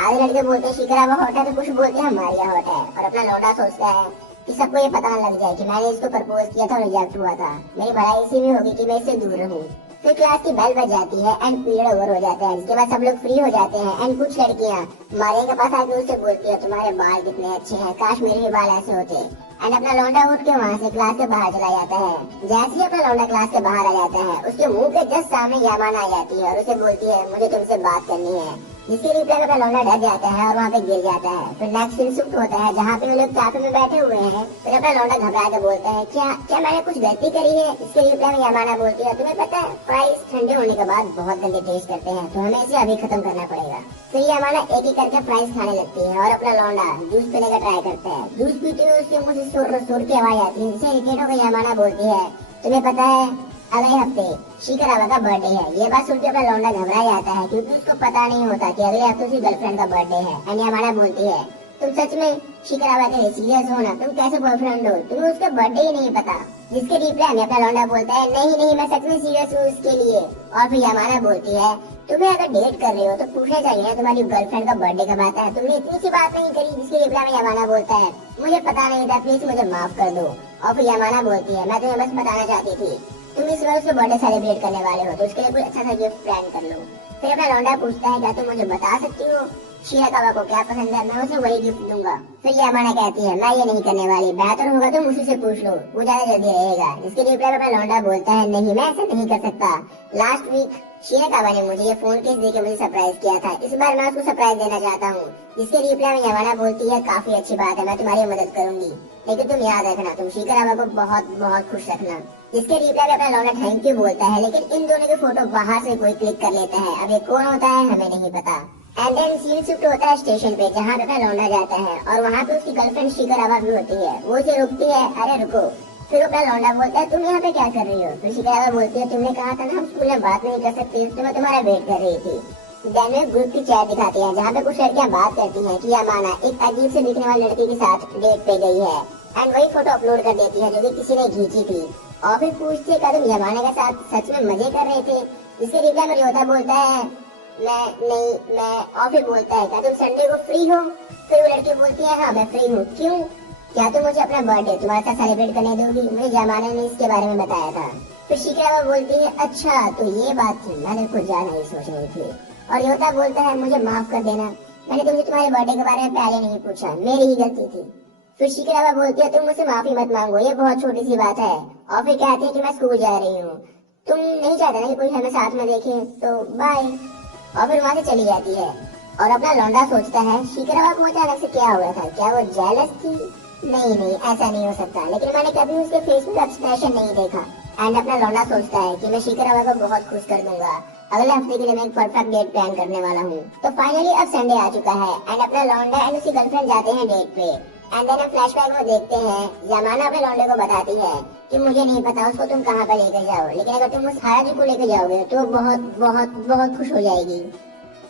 आधे लड़के बोलते हैं शिखरावा हॉट है तो कुछ बोलते हैं मारिया हॉट है। और अपना लौंडा सोचता है कि सबको ये पता लग जाए कि मैंने इसको प्रपोज किया था और रिजेक्ट हुआ था, मेरी भलाई इसी में होगी कि मैं इससे दूर रहूं। फिर क्लास की बेल बज जाती है एंड पीरियड ओवर हो जाता है। इसके बाद सब लोग फ्री हो जाते हैं एंड कुछ लड़कियां मारिया के पास आके उससे बोलती है तुम्हारे बाल कितने अच्छे हैं, काश मेरे भी बाल ऐसे होते। एंड अपना लौंडा उठ के वहाँ से क्लास के बाहर चला जाता है। जैसे ही अपना लौंडा क्लास के बाहर आ जाता है उसके मुंह के जस्ट सामने यामाना आ जाती है और उसे बोलती है मुझे तुमसे बात करनी है। जिसके रिप्लाई में अपना लौंडा डर जाता है और वहाँ पे गिर जाता है। फिर नेक्स्ट सीन शिफ्ट होता है जहाँ पे वो लोग कैफे में बैठे हुए हैं। फिर अपना लौंडा घबरा के बोलता है क्या मैंने कुछ गलती करी है। इसके रिप्लाई में यामाना बोलती है तुम्हें पता है फ्राइज ठंडे होने के बाद बहुत गंदे टेस्ट करते हैं, तो हमें इसे अभी खत्म करना पड़ेगा। फिर यामाना एक एक करके फ्राइज खाने लगती है और अपना लौंडा जूस पीने का ट्राई करता है। जूस पीते हुए उसके मुंह से सुर की आवाज आती है, जिसे इरिटेट होकर यामाना बोलती है तुम्हें पता है अगले हफ्ते शिखरावा का बर्थडे है। ये बात सुनकर अपना लौंडा घबरा जाता है क्योंकि उसको पता नहीं होता कि अगले हफ्ते उसकी गर्लफ्रेंड का बर्थडे है। एंड यामाना बोलती है तुम सच में शिखरावा के सीरियस हो ना, तुम कैसे बॉयफ्रेंड हो, तुम्हें उसका बर्थडे ही नहीं पता। जिसके रिप्लाई में अपना लौंडा बोलता है नहीं मैं सच में सीरियस हूँ उसके लिए। और फिर यामाना बोलती है तुम्हें अगर डेट कर रहे हो तो पूछना चाहिए तुम्हारी गर्लफ्रेंड का बर्थडे कब आता है, तुमने इतनी सी बात नहीं करी। जिसके रिप्लाई में यामाना बोलता है मुझे पता नहीं था, प्लीज मुझे माफ कर दो। और फिर यामाना बोलती है मैं तुम्हें बस बताना चाहती थी तुम इस बार उसका बर्थडे सेलिब्रेट करने वाले हो तो उसके लिए कोई अच्छा सा गिफ्ट प्लान कर लो। फिर अपना लौंडा पूछता है क्या तुम मुझे बता सकती हो शिराकावा को क्या पसंद है, मैं उसे वही गिफ्ट दूंगा। फिर यामाना कहती है मैं ये नहीं करने वाली, बेहतर होगा तुम उसी से पूछ लो, वो ज्यादा जल्दी रहेगा। इसके रिप्लाई में अपना लौंडा बोलता है नहीं मैं ऐसा नहीं कर सकता, लास्ट वीक शिराकावा ने मुझे ये फोन केस देके मुझे सरप्राइज किया था, इस बार मैं उसको सरप्राइज देना चाहता हूँ। जिसके रिप्लाई में यामाना बोलती है काफी अच्छी बात है, मैं तुम्हारी मदद करूंगी, लेकिन तुम याद रखना तुम शिराकावा को बहुत बहुत खुश रखना। जिसके रिप्लाई में अपना लौंडा थैंक यू बोलता है, लेकिन इन दोनों की फोटो बाहर से कोई क्लिक कर लेता है। अब ये कौन होता है हमें नहीं पता। एंड देन सीन शिफ्ट होता है स्टेशन पे, जहाँ पे अपना लौंडा जाता है और वहाँ पे उसकी गर्लफ्रेंड शिराकावा भी होती है। वो उसे रुकती है, अरे रुको। फिर अपना लौंडा बोलता है तुम यहाँ पे क्या कर रही हो। फिर शिराकावा बोलती है तुमने कहा था ना हम स्कूल में बात नहीं कर सकती, तो मैं तुम्हारा वेट कर रही थी। देन में ग्रुप की चैट दिखाती है जहाँ पे कुछ लड़कियाँ बात करती हैं कि यामाना एक अजीब से दिखने वाली लड़की के साथ डेट पे गई है, एंड वही फोटो अपलोड कर देती है जो कि किसी ने खींची थी। और फिर पूछती है क्या तुम यामाना के साथ सच में मजे कर रहे थे। इसके रिप्लाई में रियोता बोलता है मैं। और फिर बोलता है क्या तुम संडे को फ्री हो। फिर वो लड़की बोलती है हाँ मैं फ्री हूँ, क्यों, क्या तुम मुझे अपना बर्थडे तुम्हारे साथ सेलिब्रेट करने दोगी, मुझे यामाना ने इसके बारे में बताया था। फिर शिराकावा बोलती है अच्छा तो ये बात थी, मैंने कुछ ज्यादा नहीं सोच रही थी। और रियोता बोलता है मुझे माफ कर देना, मैंने तुमसे तुम्हारे बर्थडे के बारे में पहले नहीं पूछा, मेरी ही गलती थी। फिर शिराकावा बोलती है तुम मुझसे माफी मत मांगो, ये बहुत छोटी सी बात है। और फिर कहती है कि मैं स्कूल जा रही हूँ, तुम नहीं चाहते ना कि कोई हमें साथ में देखे, तो बाय। और फिर वहाँ से चली जाती है। और अपना लौंडा सोचता है शिराकावा को अचानक से क्या हुआ था, क्या वो जेलस थी। नहीं ऐसा नहीं हो सकता, लेकिन मैंने कभी उसके फेस पे एक्सप्रेशन नहीं देखा। एंड अपना लौंडा सोचता है कि मैं शिराकावा को बहुत खुश कर दूंगा, अगले हफ्ते के लिए मैं एक परफेक्ट डेट प्लान करने वाला हूँ। तो फाइनली अब संडे आ चुका है एंड अपना लौंडा एंड उसकी गर्लफ्रेंड जाते हैं डेट पे। एंड देन हम फ्लैशबैक में देखते हैं यामाना अपने लौंडे को बताती है कि मुझे नहीं पता उसको तुम कहाँ पर लेकर जाओ, लेकिन अगर तुम उस हाराजी को लेकर जाओगे तो वो बहुत बहुत बहुत खुश हो जाएगी।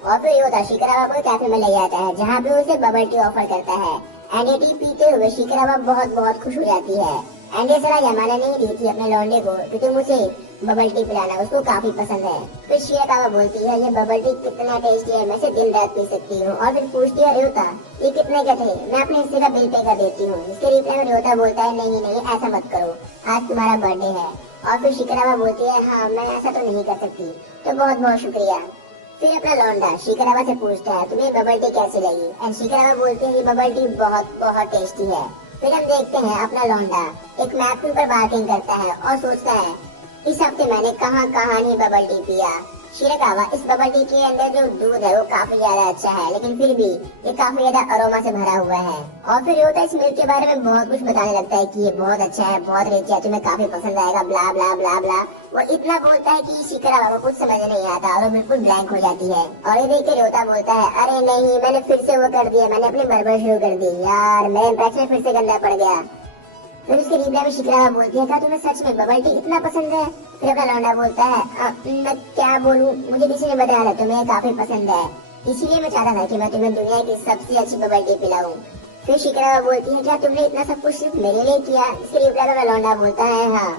और फिर ये होता शिराकावा को कैफे में ले जाता है जहाँ पे उसे बबल टी ऑफर करता है। एंड ये टी पीते हुए शिराकावा बहुत बहुत खुश हो जाती है। एंड ये सलाह यामाना ने दी थी अपने लौंडे को कि तुम उसे बबल टी पिलाना, उसको काफी पसंद है। फिर शिराकावा बोलती है ये बबल टी कितना टेस्टी है, मैं इसे दिन रात पी सकती हूँ। और फिर पूछती है रियोता ये कितने का थे, मैं अपने हिस्से का बिल पे कर देती हूँ। इसके रिप्लाई में रियोता बोलता है नहीं ऐसा मत करो, आज तुम्हारा बर्थडे है। और फिर शिराकावा बोलती है हाँ मैं ऐसा तो नहीं कर सकती, तो बहुत बहुत शुक्रिया। फिर अपना लौंडा शिराकावा से पूछता है तुम्हें बबल टी कैसी लगी। एंड शिराकावा बोलती है ये बबल टी बहुत बहुत टेस्टी है। फिर हम देखते हैं अपना लौंडा एक मैप के ऊपर बार्किंग करता है और सोचता है इस हफ्ते मैंने कहाँ कहाँ नहीं बबल टी पिया। शिराकावा इस बबल टी के अंदर जो दूध है वो काफी ज्यादा अच्छा है, लेकिन फिर भी ये काफी ज्यादा अरोमा से भरा हुआ है। और फिर होता है इस मिल्क के बारे में बहुत कुछ बताने लगता है कि ये बहुत अच्छा है, बहुत रिच है, तुम्हें काफी पसंद आएगा, ब्ला ब्ला ब्ला ब्ला। वो इतना बोलता है कि शिराकावा को कुछ समझ नहीं आता और वो बिल्कुल ब्लैंक हो जाती है। और ये देख के रियोता बोलता है अरे नहीं मैंने फिर से वो कर दिया, मैंने अपनी बर्बर शुरू कर दी यार, मेरा इंप्रेशन फिर से गंदा पड़ गया। फिर उसके रिप्लाई में शिराकावा बोलती है क्या तुम्हें सच में बबल टी इतना पसंद है। फिर अपना लौंडा बोलता है मैं क्या बोलूं, मुझे किसी ने बताया था तुम्हें काफी पसंद है, इसीलिए मैं चाहता था कि मैं तुम्हें दुनिया की सबसे अच्छी बबल टी पिलाऊं। फिर शिराकावा बोलती है क्या तुमने इतना सब कुछ सिर्फ मेरे लिए किया। इसके रिप्लाई में लौंडा बोलता है हाँ।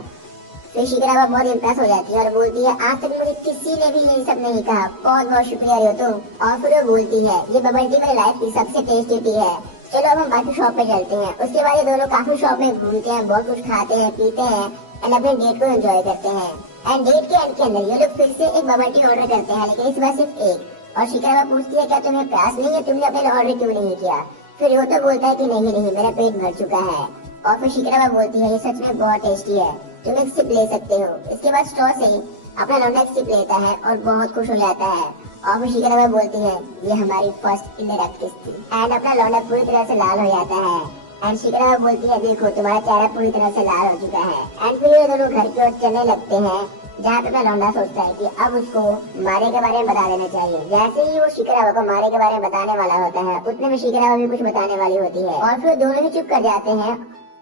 फिर शिराकावा बहुत इम्प्रेस हो जाती है और बोलती है आज तक मुझे किसी ने भी यही सब नहीं कहा, बहुत बहुत शुक्रिया रियोतो। और फिर वो बोलती है ये बबल टी मेरी लाइफ की सबसे टेस्टी टी है, चलो अब हम बाकी शॉप पे चलते हैं। उसके बाद ये दोनों काफी शॉप में घूमते हैं, बहुत कुछ खाते हैं पीते हैं एंड अपने डेट को एंजॉय करते हैं। एंड डेट के एंड के अंदर ये लोग फिर से एक बबल टी ऑर्डर करते हैं, लेकिन इस बार सिर्फ एक। और शिराकावा पूछती है क्या तुम्हें प्यास नहीं है, तुमने अपने ऑर्डर क्यों नहीं किया। फिर रियोता बोलता है कि नहीं मेरा पेट भर चुका है। और फिर शिराकावा बोलती है ये सच में बहुत टेस्टी है, तुम एक सिप ले सकते हो। इसके बाद स्ट्रॉ से अपना लौंडा एक सिप लेता है और बहुत खुश हो जाता है। और फिर शिराकावा बोलती है ये हमारी फर्स्ट इंडायरेक्ट किस थी। एंड अपना लौंडा पूरी तरह से लाल हो जाता है। एंड शिराकावा बोलती है देखो तुम्हारा चेहरा पूरी तरह से लाल हो चुका है। एंड फिर ये दोनों घर की ओर चलने लगते हैं, जहाँ पे अपना लौंडा सोचता है कि अब उसको मारे के बारे में बता देना चाहिए। जैसे ही वो शिराकावा को मारे के बारे में बताने वाला होता है उतने में शिराकावा भी कुछ बताने वाली होती है। और फिर दोनों ही चुप कर जाते हैं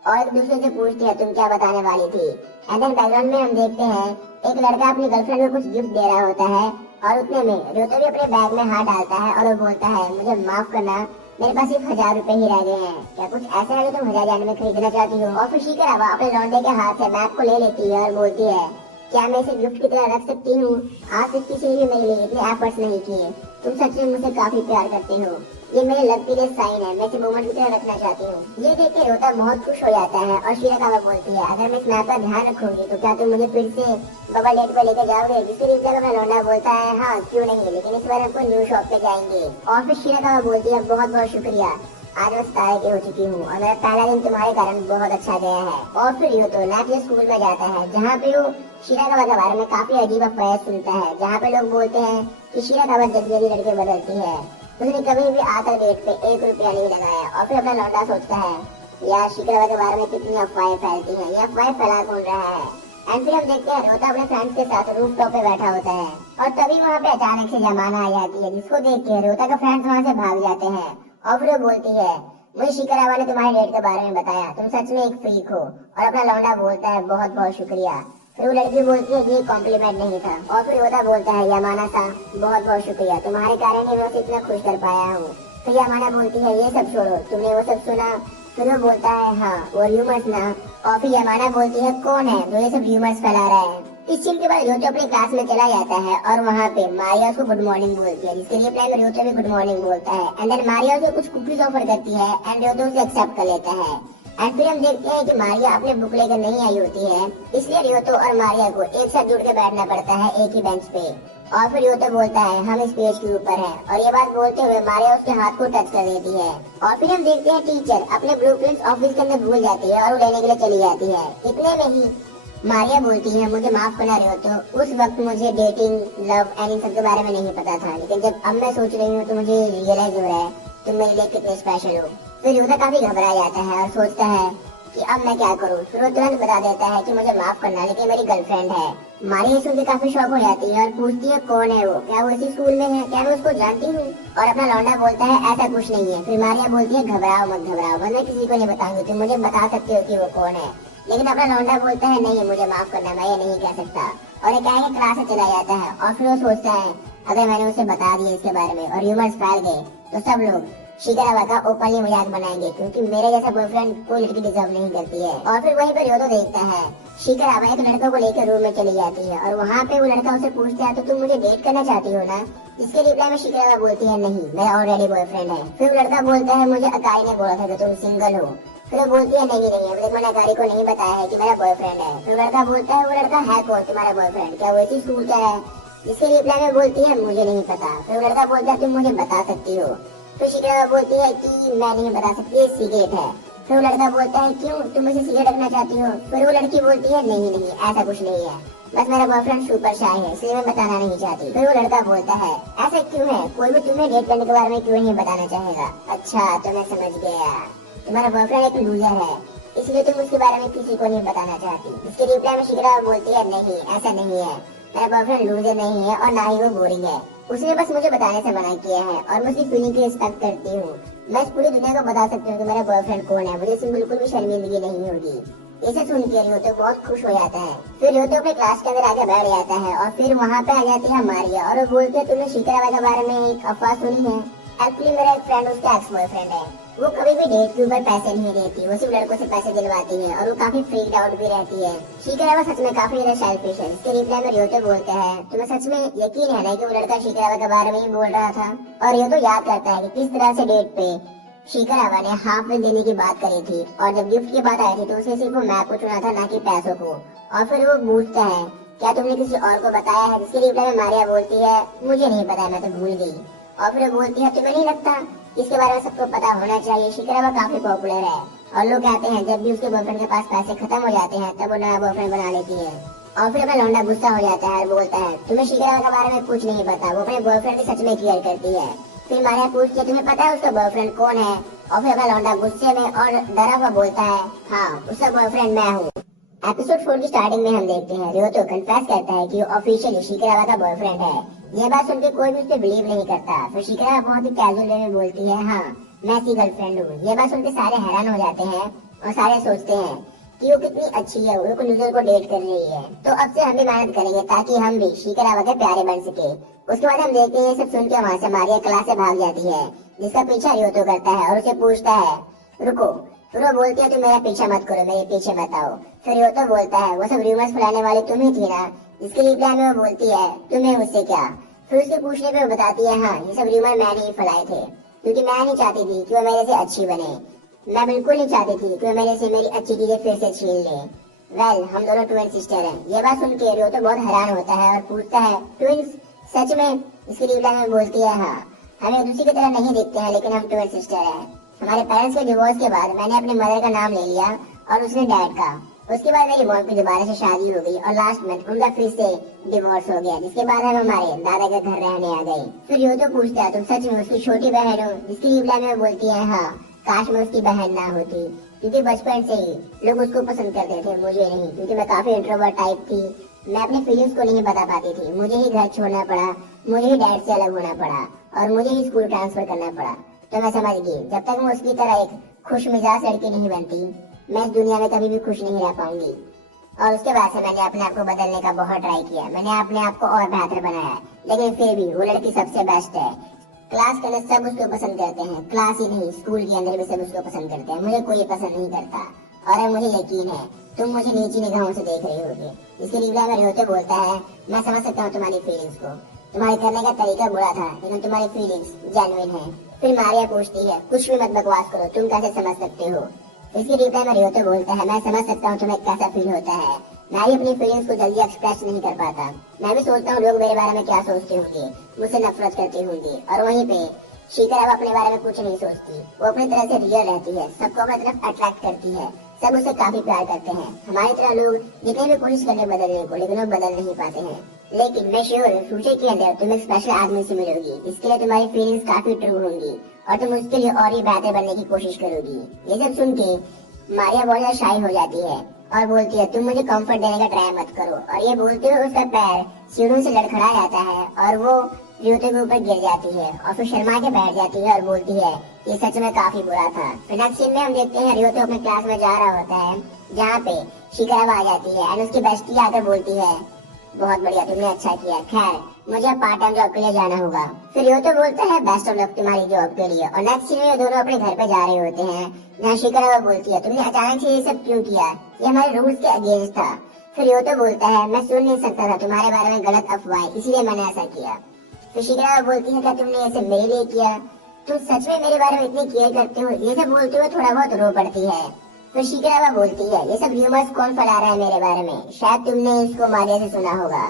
और एक दूसरे से पूछते हैं तुम क्या बताने वाली थी। एंड देन बैकग्राउंड में हम देखते हैं एक लड़का अपनी गर्लफ्रेंड को कुछ गिफ्ट दे रहा होता है और उतने में रियोता भी अपने बैग में हाथ डालता है और वो बोलता है मुझे माफ करना, मेरे पास सिर्फ 1000 रुपए ही रह गए हैं, क्या कुछ ऐसा है जो तुम 1000 में खरीदना चाहती हो। और फिर शिराकावा अपने लौंडे के हाथ से मैप को ले लेती है और बोलती है क्या मैं इसे गिफ्ट की तरह रख सकती हूँ? आज तक किसी ने मेरे लिए इतने एफर्ट्स नहीं किए। तुम सच में मुझे काफी प्यार करते हो। ये मेरे लव के लिए साइन है, मैं इसे मोमेंट की तरह रखना चाहती हूँ। ये देख के रोता बहुत खुश हो जाता है और शिराकावा बोलती है, अगर मैं इस मैप का ध्यान रखूंगी तो क्या तुम मुझे फिर से बबल डेट पर लेकर जाओगे? जिसके रिप्लाई में लौंडा बोलता है, हाँ क्यों नहीं, लेकिन इस बार हमको न्यू शॉप पे जाएंगे। और फिर शिराकावा बोलती है, बहुत बहुत शुक्रिया, आज मैं 17 की हो चुकी हूँ और मेरा पहला दिन तुम्हारे कारण बहुत अच्छा गया है। और फिर यूं तो नेक्स्ट स्कूल में जाता है, जहाँ पे वो शिराकावा के बारे में काफी अजीब अफवाहें सुनता है, जहाँ पे लोग बोलते हैं कि शिराकावा जल्दी जल्दी लड़के बदलती है। उसने कभी भी आज तक डेट पे 1 रुपया नहीं लगाया। और फिर अपना लौंडा सोचता है, यार शिराकावा के बारे में कितनी अफवाहें फैलती हैं, ये अफवाहें फैला कौन रहा है। एंड फिर हम देखते हैं रोता अपने फ्रेंड्स के साथ रूफ टॉप पे बैठा होता है और तभी वहाँ पे अचानक से यमाना आ जाती है, जिसको देख के रोता के फ्रेंड्स वहाँ से भाग जाते हैं। और फिर वो बोलती है, मुझे शिकारावा ने तुम्हारे डेट के बारे में बताया, तुम सच में एक फ्रीक हो। और अपना लौंडा बोलता है, बहुत बहुत शुक्रिया। फिर वो लड़की बोलती है कि ये कॉम्प्लीमेंट नहीं था। और फिर रोता बोलता है, यमाना सा बहुत बहुत शुक्रिया, तुम्हारे कारण ही मैं उसे इतना खुश कर पाया हूँ। फिर यमाना बोलती है, ये सब छोड़ो, तुमने वो सब सुना? फिर वो बोलता है, हाँ वो र्यूमर्स ना। और फिर यमाना बोलती है, कौन है जो ये सब र्यूमर्स फैला रहा है? इस सीन के बाद रियोतो अपने क्लास में चला जाता है और वहाँ पे मारिया उसको गुड मॉर्निंग बोलती है, जिसके लिए प्लान रियोतो भी गुड मॉर्निंग बोलता है। एंड देन मारिया उसे कुछ कुकीज ऑफर करती है एंड रियोतो उसे एक्सेप्ट कर लेता है। एंड फिर हम देखते हैं कि मारिया अपने बुक लेकर नहीं आई होती है, इसलिए रियोतो और मारिया को एक साथ जुड़ के बैठना पड़ता है एक ही बेंच पे। और फिर रियोतो बोलता है, हम इस पेज के ऊपर हैं। और ये बात बोलते हुए मारिया उसके हाथ को टच कर देती है। और फिर हम देखते हैं टीचर अपने ब्लूप्रिंट्स ऑफिस के अंदर भूल जाती है और वो लेने के लिए चली जाती है। इतने में ही मारिया बोलती है, मुझे माफ करना रियोतो, उस वक्त मुझे डेटिंग, लव एंड इन सब के बारे में नहीं पता था, लेकिन जब अब मैं सोच रही हूँ तो मुझे रियलाइज हो रहा है तुम मेरे लिए कितने स्पेशल हो। फिर रियोतो काफी घबरा जाता है और सोचता है कि अब मैं क्या करूँ। फिर वो तुरंत बता देता है कि मुझे माफ करना, लेकिन मेरी गर्लफ्रेंड है। मारिया सुन के काफी शॉक हो जाती है और पूछती है, कौन है वो? क्या वो इसी स्कूल में है? क्या मैं उसको जानती हूँ? और अपना लौंडा बोलता है, ऐसा कुछ नहीं है। फिर मारिया बोलती है, घबराओ मत घबराओ, मैं किसी को नहीं बताऊंगी, तुम मुझे बता सकते हो कि वो कौन है। लेकिन अपना लौंडा बोलता है, नहीं मुझे माफ करना, मैं ये नहीं कह सकता। और एक आगे क्लास से चला जाता है। और फिर वो सोचता है, अगर मैंने उसे बता दिया इसके बारे में और र्यूमर्स फैल गए तो सब लोग शिकारावा का ओपनली मजाक बनाएंगे, क्योंकि मेरे जैसा बॉयफ्रेंड कोई लड़की डिजर्व नहीं करती है। और फिर वहीं पर रियोतो देखता है शिकारावा एक लड़का को लेकर रूम में चली जाती है और वहाँ पे वो लड़का उसे पूछता है, तो तुम मुझे डेट करना चाहती हो ना? इसके रिप्लाई में शिकारावा बोलती है, नहीं मेरा ऑलरेडी बॉयफ्रेंड है। फिर वो लड़का बोलता है, मुझे अकाई ने बोला था कि तुम सिंगल हो। फिर वो बोलती है, नहीं नहीं, अभी तक मैंने अकाई को नहीं बताया है कि मेरा बॉयफ्रेंड है। फिर लड़का बोलता है, वो लड़का है कौन तुम्हारा बॉयफ्रेंड? क्या वो इसी स्कूल का है? इसके रिप्लाई में बोलती है, मुझे नहीं पता। फिर वो लड़का बोलता है, तुम मुझे बता सकती हो? तो शिकारावा बोलती है कि मैं नहीं बता सकती, ये सिगरेट है। फिर वो लड़का बोलता है, क्यों तुम मुझे सिगरेट रखना चाहती हो? फिर वो लड़की बोलती है, नहीं नहीं ऐसा कुछ नहीं है, बस मेरा बॉयफ्रेंड सुपर शाय है, इसलिए मैं बताना नहीं चाहती। फिर वो लड़का बोलता है, ऐसा क्यों है? कोई भी तुम्हें डेट करने के बारे में क्यों नहीं बताना चाहेगा? अच्छा तो मैं समझ गया, तुम्हारा बॉयफ्रेंड एक लूजर है, इसलिए तुम उसके बारे में किसी को नहीं बताना चाहती। इसके रिप्लाई में शिकारावा बोलती है, नहीं ऐसा नहीं है, मेरा बॉयफ्रेंड लूजर नहीं है और ना ही वो बोरिंग है, उसने बस मुझे बताने से मना किया है और मैं उसकी फीलिंग की रिस्पेक्ट करती हूँ। मैं इस पूरी दुनिया को बता सकती हूँ कि मेरा बॉयफ्रेंड कौन है, मुझे इसमें बिल्कुल भी शर्मिंदगी नहीं होगी। इसे सुन के रियोतो बहुत खुश हो जाता है। फिर रियोतो अपने क्लास के अंदर आके बैठ जाता है और फिर वहाँ पे आ जाती है मारिया और वो बोलती है, तुमने शिकारावा के बारे में एक अफवाह सुनी है? एक्चुअली मेरा एक फ्रेंड उसका एक्स बॉयफ्रेंड है, वो कभी भी डेट के ऊपर पैसे नहीं देती, वो सिर्फ लड़कों से पैसे दिलवाती है और वो काफी फ्रीक्ड आउट भी रहती है। शिकारावा सच में काफी ज्यादा सेल्फिश है। इसके रिप्लाई में रियोतो बोलता है, तुम्हें सच में यकीन है ना कि वो लड़का शिकारावा के बारे में ही बोल रहा था? और रियोतो याद करता है कि किस तरह से डेट पे शिकारावा ने हाफ बिल देने की बात करी थी और जब गिफ्ट की बात आई थी तो उसे सिर्फ वो मैप को चुना था, ना कि पैसों को। और फिर वो पूछता है, क्या तुमने किसी और को बताया है? जिसके रिप्लाई में मारिया बोलती है, मुझे नहीं पता, मैं तो भूल गई। और फिर बोलती है, तुम्हें नहीं लगता इसके बारे में सबको पता होना चाहिए? शिकारावा काफी पॉपुलर है और लोग कहते हैं जब भी उसके बॉयफ्रेंड के पास पैसे खत्म हो जाते हैं तब वो नया बॉयफ्रेंड बना लेती है। और फिर अपना लौंडा गुस्सा हो जाता है और बोलता है, तुम्हें शिकारावा के बारे में कुछ नहीं पता, वो अपने बॉयफ्रेंड की सच में केयर करती है। फिर मारिया पूछती है, तुम्हें पता है उसका बॉयफ्रेंड कौन है? और फिर अपना लौंडा गुस्से में और डरा हुआ बोलता है, हाँ उसका बॉयफ्रेंड मैं हूँ। एपिसोड 4 की स्टार्टिंग में हम देखते हैं रियोतो कन्फेस करता है कि वो ऑफिशियली शिकारावा का बॉयफ्रेंड है। यह बात सुनकर कोई भी उस पर बिलीव नहीं करता। फिर शिकारावा बहुत ही कैजुअल वे में बोलती है, हाँ मैं इसकी गर्लफ्रेंड हूँ। यह बात सुनकर सारे हैरान हो जाते हैं और सारे सोचते हैं कि वो कितनी अच्छी है, वो लूजर को डेट कर रही है। तो अब से हम भी मेहनत करेंगे ताकि हम भी शिकारावा के प्यारे बन सके। उसके बाद हम देखते हैं ये सब सुन के वहाँ से मारिया क्लास से भाग जाती है, जिसका पीछा रियोतो करता है और उसे पूछता है, रुको फिर वो बोलती है तुम मेरा पीछा मत करो, मेरे पीछे मत आओ। फिर यो तो बोलता है वो सब रूमर्स फैलाने वाले तुम ही थी ना। इसके रिप्लाई में वो बोलती है तुम्हें मुझसे क्या। फिर उसके पूछने पे वो बताती है हाँ ये सब रूमर मैंने ही फैलाए थे, क्योंकि मैं नहीं चाहती थी कि वो मेरे से अच्छी बने। मैं बिल्कुल नहीं चाहती थी कि वो मेरे से मेरी अच्छी चीजें फिर से छीन ले। वेल हम दोनों ट्विन सिस्टर हैं। ये बात सुन के रियो तो बहुत हैरान होता है और पूछता है ट्विंस सच में। इसकी रिप्लाई में बोलती है हाँ हम एक दूसरे की तरह नहीं दिखते हैं लेकिन हम ट्विन सिस्टर हैं। हमारे पेरेंट्स के डिवोर्स के बाद मैंने अपनी मदर का नाम ले लिया और उसने डैड का। उसके बाद मेरी मॉम की दोबारा से शादी हो गई और लास्ट में उनका फिर से डिवोर्स हो गया, जिसके बाद हम हमारे दादा के घर रहने आ गए। फिर यो तो पूछता है तुम सच में उसकी छोटी बहन हो। जिसकी रिप्लाई में बोलती है हाँ काश मैं उसकी बहन ना होती, क्योंकि बचपन से ही लोग उसको पसंद करते थे, मुझे नहीं, क्योंकि मैं काफी इंट्रोवर्ट टाइप थी। मैं अपने फीलिंग्स को नहीं बता पाती थी। मुझे ही घर छोड़ना पड़ा, मुझे ही डैड से अलग होना पड़ा और मुझे ही स्कूल ट्रांसफर करना पड़ा। तो मैं समझ गई जब तक मैं उसकी तरह एक खुश मिजाज लड़की नहीं बनती मैं इस दुनिया में कभी भी खुश नहीं रह पाऊंगी। और उसके बाद से मैंने अपने आप को बदलने का बहुत ट्राई किया। मैंने अपने आप को और बेहतर बनाया, लेकिन फिर भी वो लड़की सबसे बेस्ट है। क्लास के अंदर सब उसको पसंद करते हैं, क्लास ही नहीं स्कूल के अंदर भी सब उसको पसंद करते हैं। मुझे कोई पसंद नहीं करता और अब मुझे यकीन है तुम मुझे नीची निगाहों से देख रही होगी। इसके रिप्लाई में रियो तो बोलता है मैं समझ सकता हूँ तुम्हारी फीलिंग्स को, तुम्हारे करने का तरीका बुरा था लेकिन तुम्हारी फीलिंग्स जेन्युइन है। फिर मारिया पूछती है कुछ भी मत बकवास करो, तुम कैसे समझ सकते हो। इसकी रिप्लाई में रियो तो बोलता है मैं समझ सकता हूँ तुम्हें कैसा फील होता है। मैं भी अपनी फीलिंग्स को जल्दी एक्सप्रेस नहीं कर पाता। मैं भी सोचता हूँ लोग मेरे बारे में क्या सोचते होंगे, मुझसे नफरत करते होंगे। और वहीं पे शिखा अब अपने बारे में कुछ नहीं सोचती। वो अपनी तरह से रियल रहती है, सबको अपनी तरफ अट्रैक्ट करती है, सब उससे काफी प्यार करते हैं। हमारी तरह लोग जितने भी कोशिश करते बदलने को, लेकिन वो बदल नहीं पाते हैं। लेकिन मैं श्योर हूँ फ्यूचर के अंदर तुम एक स्पेशल आदमी से मिलोगी, इसके लिए तुम्हारी फीलिंग्स काफी ट्रू होंगी और तुम उसके लिए और भी बेहतर बनने की कोशिश करोगी। ये सब सुन के मारिया बहुत ज्यादा शाई हो जाती है और बोलती है तुम मुझे कंफर्ट देने का ट्राई मत करो। और ये बोलते हुए उसका पैर सीढ़ियों से लड़खड़ा जाता है और वो जूते के ऊपर गिर जाती है और फिर शर्मा के बैठ जाती है और बोलती है ये सच में काफी बुरा था। फिर नेक्स्ट सीन में हम देखते हैं रियो तो अपने क्लास में जा रहा होता है जहाँ पे शिखा आ जाती है एंड उसकी बेस्टी आकर बोलती है बहुत बढ़िया तुमने अच्छा किया, खैर मुझे पार्ट टाइम जॉब के लिए जाना होगा। फिर यो तो बोलता है बेस्ट ऑफ लक तुम्हारी जॉब के लिए। और नेक्स्ट सीन में दोनों अपने घर पे जा रहे होते हैं जहाँ शिखा बोलती है तुमने अचानक से ये सब क्यों किया, ये हमारे रूल्स के अगेंस्ट था। फिर यो तो बोलता है मैं सुन नहीं सकता था तुम्हारे बारे में गलत अफवाह, इसलिए मैंने ऐसा किया। फिर शिखा बोलती है क्या तुमने ऐसे मेरे लिए किया, तुम सच में मेरे बारे में इतनी केयर करते हो। ये सब बोलते हुए थोड़ा बहुत रो पड़ती है। फिर शिखा बोलती है ये सब र्यूमर्स कौन फैला रहा है मेरे बारे में, शायद तुमने इसको मारिया से सुना होगा।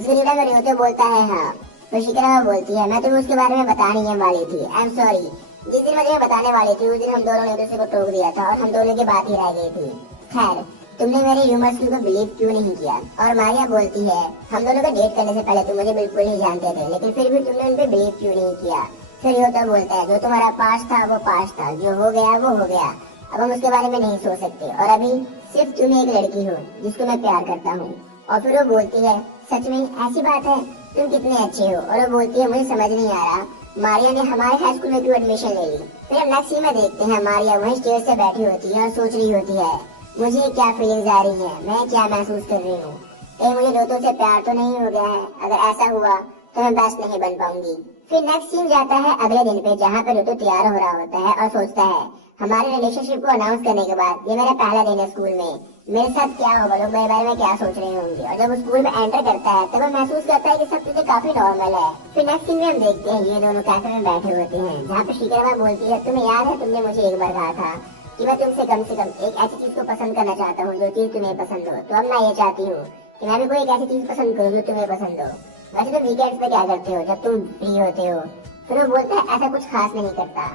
उसके रिप्लाई में रियो तो बोलता है हाँ। फिर शिखा बोलती है मैं तुम्हें उसके बारे में बताने ही वाली थी, आई एम सॉरी। जिस दिन मैं तुम्हें बताने वाली थी उस दिन हम दोनों ने एक दूसरे को टोक दिया था और हम दोनों की बात ही रह गई थी। खैर तुमने मेरे र्यूमर्स को बिलीव क्यों नहीं किया। और मारिया बोलती है हम दोनों को डेट करने से पहले तुम मुझे बिल्कुल नहीं जानते थे, लेकिन फिर भी तुमने उन पे बिलीव क्यों नहीं किया। फिर रियो तो बोलता है जो तुम्हारा पास्ट था वो पास्ट था, जो हो गया वो हो गया, अब हम उसके बारे में नहीं सोच सकते और अभी सिर्फ तुम एक लड़की हो जिसको मैं प्यार करता हूँ। और फिर वो बोलती है सच में ऐसी बात है, तुम कितने अच्छे हो। और वो बोलती है मुझे समझ नहीं आ रहा मारिया ने हमारे हाई स्कूल में क्यों एडमिशन ले ली। फिर हम नेक्स्ट सीन में देखते हैं मारिया वहीं स्टेज से बैठी होती है और सोच रही होती है मुझे क्या फीलिंग्स आ रही है, मैं क्या महसूस कर रही हूँ, कहीं मुझे दोस्तों से प्यार तो नहीं हो गया है। अगर ऐसा हुआ तो मैं बेस्ट नहीं बन पाऊंगी। फिर नेक्स्ट सीन जाता है अगले दिन पे जहाँ पे ऋतु तैयार हो रहा होता है और सोचता है हमारे रिलेशनशिप को अनाउंस करने के बाद ये मेरा पहला दिन है स्कूल में, मेरे साथ क्या होगा, लोग मेरे बारे में क्या सोच रहे होंगे। और जब वो स्कूल में एंटर करता है तब वो महसूस करता है कि सब चीजें काफी नॉर्मल है। फिर नेक्स्ट सीन में हम देखते हैं ये दोनों कैफे में बैठे होते हैं जहाँ पे शिखा बोलती है तुम्हें याद है तुमने मुझे एक बार कहा था कि मैं तुमसे कम से कम एक ऐसी चीज को पसंद करना चाहता हूँ जो चीज तुम्हें पसंद हो। तो अब मैं ये चाहती हूँ कि मैं भी कोई एक ऐसी चीज पसंद करूँ जो तुम्हें पसंद हो। वैसे तुम वीकेंड्स पे क्या करते हो जब तुम फ्री होते हो। फिर वो बोलता है ऐसा कुछ खास नहीं करता।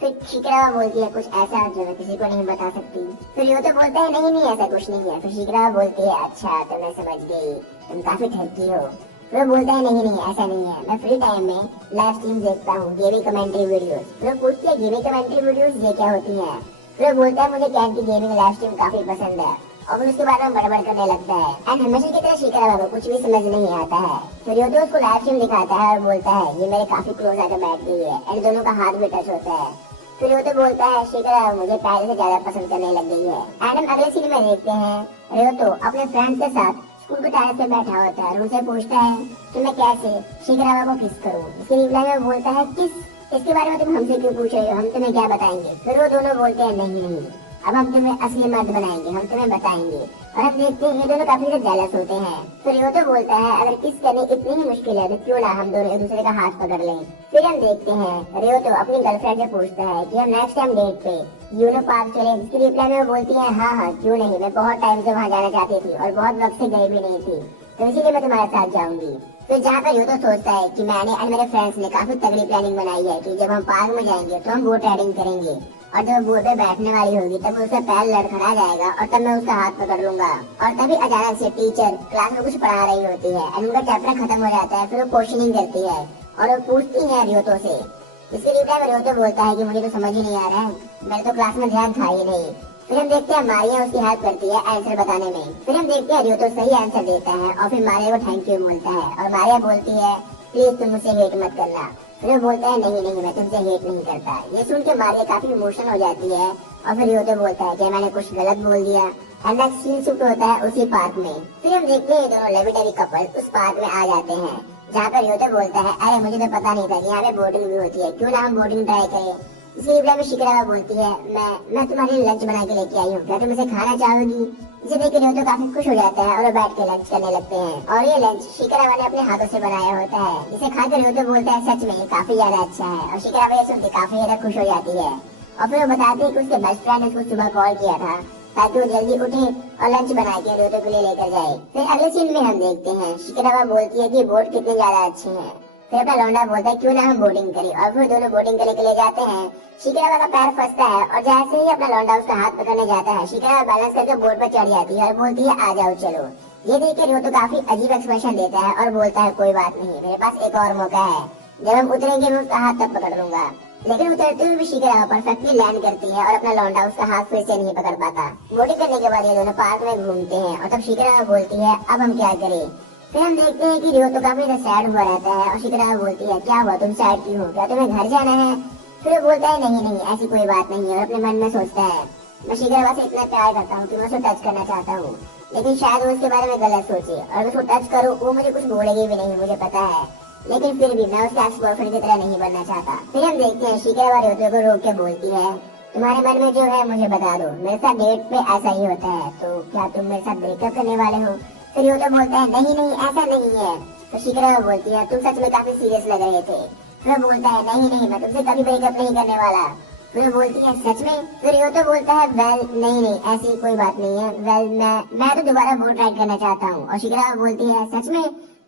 फिर शिखा बोलती है कुछ ऐसा जो मैं किसी को नहीं बता सकती। फिर यो तो बोलता है नहीं नहीं ऐसा कुछ नहीं है। फिर शिखा बोलती है अच्छा तो मैं समझ गई, तुम काफी ठगी हो। फिर वो बोलता है नहीं नहीं ऐसा नहीं है, मैं फ्री टाइम में लाइव स्ट्रीम देखता हूँ, गेमिंग कमेंट्री वीडियोस। फिर वो पूछती है गेमिंग कमेंट्री वीडियोस ये क्या होती है। फिर वो बोलता है मुझे कैन की गेमिंग लाइव स्ट्रीम काफी पसंद है और फिर उसके बाद में बड़बड़ करने लगता है एंड हमेशा की तरह शिखा को कुछ भी समझ नहीं आता है। फिर यो तो उसको लाइव स्ट्रीम दिखाता है और बोलता है ये मेरे काफी क्लोज आकर बैठ गई है एंड दोनों का हाथ भी टच होता है। फिर यो तो बोलता है शिखा मुझे पहले से ज्यादा पसंद करने लग गई है। एंड हम अगले सीन में देखते हैं रियो तो अपने फ्रेंड्स के साथ स्कूल के टायर पे बैठा होता है और उनसे पूछता है कि मैं कैसे शिखा को किस करूँ। इसके रिप्लाई में बोलता है किस, इसके बारे में तुम हमसे क्यों पूछ रहे हो, हम तुम्हें क्या बताएंगे। फिर वो दोनों बोलते हैं नहीं नहीं अब हम तुम्हें असली मर्द बनाएंगे, हम तुम्हें बताएंगे। और हम देखते हैं ये दोनों काफी ज्यादा जेलस होते हैं। तो रियोतो बोलता है अगर किस करनी इतनी ही मुश्किल है तो क्यों ना हम दोनों एक दूसरे का हाथ पकड़ लें। फिर हम देखते हैं रियोतो अपनी गर्लफ्रेंड से पूछता है कि हम नेक्स्ट टाइम डेट पे यूनो पार्क चले, जिसकी रिप्लाई में वो बोलती है हाँ हाँ क्यों नहीं, मैं बहुत टाइम से वहाँ जाना चाहती थी और बहुत वक्त से गई भी नहीं थी, तो इसीलिए मैं तुम्हारे साथ जाऊंगी। तो जहाँ पर रियोतो सोचता है कि मैंने और मेरे फ्रेंड्स ने काफी तगड़ी प्लानिंग बनाई है कि जब हम पार्क में जाएंगे तो हम बोट राइडिंग करेंगे और जब बोट पे बैठने वाली होगी तब उसका पैर लड़खड़ा जाएगा और तब मैं उसका हाथ पकड़ लूंगा। और तभी अचानक से टीचर क्लास में कुछ पढ़ा रही होती है और उनका चैप्टर खत्म हो जाता है। फिर वो क्वेश्चनिंग करती है और वो पूछती है रियोतो से, इसके रिप्लाई में रियोतो बोलता है कि मुझे तो समझ ही नहीं आ रहा है, मेरे तो क्लास में ध्यान था ही नहीं। फिर हम देखते हैं मारिया उसकी हेल्प करती है आंसर बताने में। फिर हम देखते हैं रियोतो सही आंसर देता है और फिर मारिया को थैंक यू बोलता है और मारिया बोलती है प्लीज तुम मुझसे हेट मत करना। फिर वो बोलता है नहीं नहीं मैं तुमसे हेट नहीं करता। ये सुन के मारिया काफी इमोशनल हो जाती है और फिर रियोतो बोलता है कि मैंने कुछ गलत बोल दिया। एंड नेक्स्ट सीन शिफ्ट होता है उसी पार्क में। फिर हम देखते हैं दोनों लेविटरी कपल उस पार्क में आ जाते हैं जहाँ पर रियोतो बोलता है अरे मुझे तो पता नहीं था कि यहाँ पे बोटिंग भी होती है, क्यों ना हम बोटिंग ट्राई करें। इसी रिप्लाई में शिकरावा बोलती है मैं तुम्हारे लिए लंच बना के लेके आई हूँ, क्या तुम इसे खाना चाहोगी। इसे देख के रियोतो काफी खुश हो जाता है और वो बैठ के लंच करने लगते हैं। और ये लंच शिकरावा ने अपने हाथों से बनाया होता है। इसे खाकर रियोतो बोलता है सच में ये काफी ज्यादा अच्छा है और शिकरावा ये सुन के काफी ज्यादा खुश हो जाती है। और फिर वो बताते हैं कि उसके बेस्ट फ्रेंड ने उसको सुबह कॉल किया था ताकि वो जल्दी उठे और लंच बना के रियोतो के लिए लेकर जाए। फिर अगले सीन में हम देखते हैं शिकरावा बोलती है कि बोट कितने ज्यादा अच्छे हैं। फिर अपना लौंडा बोलता है क्यों ना हम बोटिंग करें और फिर दोनों बोटिंग करने के लिए जाते हैं। शिकरावा का पैर फंसता है और जैसे ही अपना लौंडा उसका हाथ पकड़ने जाता है शिकरावा बैलेंस करके बोट पर चढ़ जाती है और बोलती है आ जाओ चलो। ये देख के रियोतो काफी अजीब एक्सप्रेशन देता है और बोलता है कोई बात नहीं, मेरे पास एक और मौका है, जब हम उतरेंगे मैं उसका हाथ तब पकड़ लूंगा। लेकिन उतरते हुए भी शिकरावा परफेक्टली लैंड करती है और अपना लौंडा उसका हाथ फिर से नहीं पकड़ पाता। बोटिंग करने के बाद ये दोनों पार्क में घूमते हैं और तब शिकरावा बोलती है अब हम क्या करें। फिर हम देखते हैं कि रियोतो काफी सैड हुआ रहता है और शिकरावा बोलती है क्या हुआ तुम सैड क्यों हो, क्या तुम्हें घर जाना है। फिर वो बोलता है नहीं नहीं ऐसी कोई बात नहीं है और अपने मन में सोचता है मैं शिकरावा से इतना प्यार करता हूँ कि मैं उसे टच करना चाहता हूँ, लेकिन शायद वो इसके बारे में गलत सोचे और उसको टच करूँ वो मुझे कुछ बोलेगी भी नहीं, मुझे पता है, लेकिन फिर भी मैं उसके एक्स बॉयफ्रेंड की तरह नहीं बनना चाहता। फिर हम देखते हैं शिकरावा रियोतो को रोक के बोलती है तुम्हारे मन में जो है मुझे बता दो, मेरे साथ डेट पे ऐसा ही होता है, तो क्या तुम मेरे साथ ब्रेकअप करने वाले हो। तो रियोतो बोलता है नहीं नहीं ऐसा नहीं है। तो शिकरावा बोलती है तुम सच में काफी सीरियस लग रहे थे। फिर बोलता है नहीं नहीं मैं तुमसे कभी ब्रेकअप नहीं करने वाला। फिर बोलती है सच में। फिर रियोतो बोलता है वेल नहीं नहीं ऐसी कोई बात नहीं है, वेल मैं तो दोबारा बोट राइड करना चाहता हूँ। और शिकरावा बोलती है सच में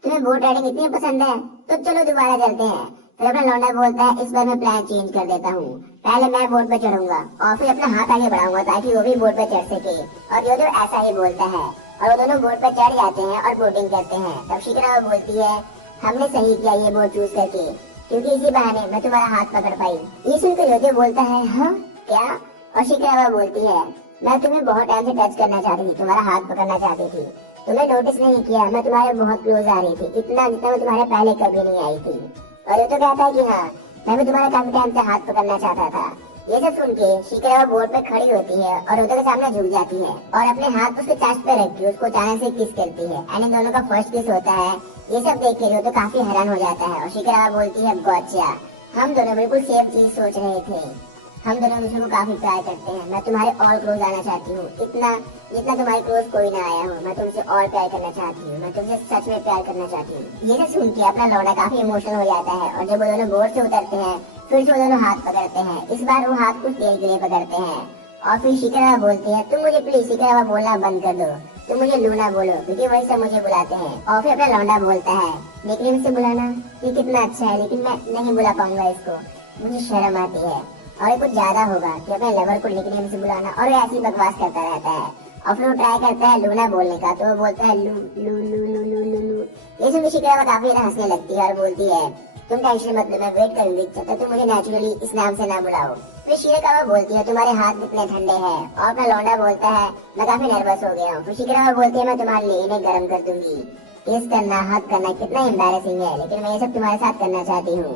तुम्हें बोट राइडिंग इतनी पसंद है तो चलो दोबारा चलते हैं। फिर अपना लौंडा बोलता है इस बार मैं प्लान चेंज कर देता हूँ, पहले मैं बोट पे चढ़ूंगा और फिर अपना हाथ आगे बढ़ाऊंगा ताकि वो भी बोट पे चढ़ सके। और रियोतो ऐसा ही बोलता है और वो दोनों बोट पे चढ़ जाते हैं और बोटिंग करते हैं। तब शिकरावा बोलती है हमने सही किया ये बोट चूज करके, क्योंकि इसी बहाने मैं तुम्हारा हाथ पकड़ पाई। ये सुनकर रियोतो बोलता है हाँ क्या। और शिकरावा बोलती है मैं तुम्हें बहुत टाइम से टच करना चाहती थी, तुम्हारा हाथ पकड़ना चाहती थी, तुमने नोटिस नहीं किया मैं तुम्हारे बहुत क्लोज आ रही थी, इतना जितना मैं तुम्हारे पहले कभी नहीं आई थी। और रियोतो कहता है कि हाँ मैं भी तुम्हारे काफी टाइम से हाथ पकड़ना चाहता था। ये सब सुन के शिकरावा बोर्ड पे खड़ी होती है और रियोतो के सामने झुक जाती है और अपने हाथ उसके चेस्ट पे रख के उसको अचानक से किस करती है। एंड इन दोनों का फर्स्ट किस होता है। ये सब देख के रियोतो काफी हैरान हो जाता है और शिकरावा बोलती है गॉचा, हम दोनों बिल्कुल सेम चीज सोच रहे थे, हम दोनों दूसरे को काफी प्यार करते हैं, मैं तुम्हारे और क्लोज आना चाहती हूँ, इतना जितना तुम्हारे क्लोज कोई ना आया हो, मैं तुमसे और प्यार करना चाहती हूँ, मैं तुमसे सच में प्यार करना चाहती हूँ। ये सब सुन के अपना लौंडा काफी इमोशनल हो जाता है और जब वो दोनों बोट से उतरते हैं फिर से वो दोनों हाथ पकड़ते हैं। इस बार वो हाथ कुछ देर के लिए पकड़ते हैं और फिर शिकरावा बोलती है तुम मुझे प्लीज शिकरावा बोलना बंद कर दो, तुम मुझे लूना बोलो, क्योंकि वही सब मुझे बुलाते हैं। और फिर अपना लौंडा बोलता है निकनेम से बुलाना ये कितना अच्छा है, लेकिन मैं नहीं बुला पाऊंगा इसको, मुझे शर्म आती है और ये कुछ ज्यादा होगा कि अपने लवर को निकनेम से बुलाना। और वो ऐसी बकवास करता रहता है और फिर वो ट्राई करता है लूना बोलने का, तो वो बोलता है लू लू लू लू लू लू लू। ये सुन शिकरावा काफी हंसने लगती है और बोलती है तुम टेंशन मत लो, मैं वेट करूंगी जब तक तुम मुझे नेचुरली इस नाम से ना बुलाओ। फिर शिकरावा बोलती है तुम्हारे हाथ कितने ठंडे हैं और अपना लौंडा बोलता है मैं काफी नर्वस हो गया हूँ। फिर शिकरावा बोलती है मैं तुम्हारे लिए इन्हें गर्म कर दूंगी, किस करना हक करना कितना एम्बैरेसिंग है, लेकिन मैं ये सब तुम्हारे साथ करना चाहती हूँ।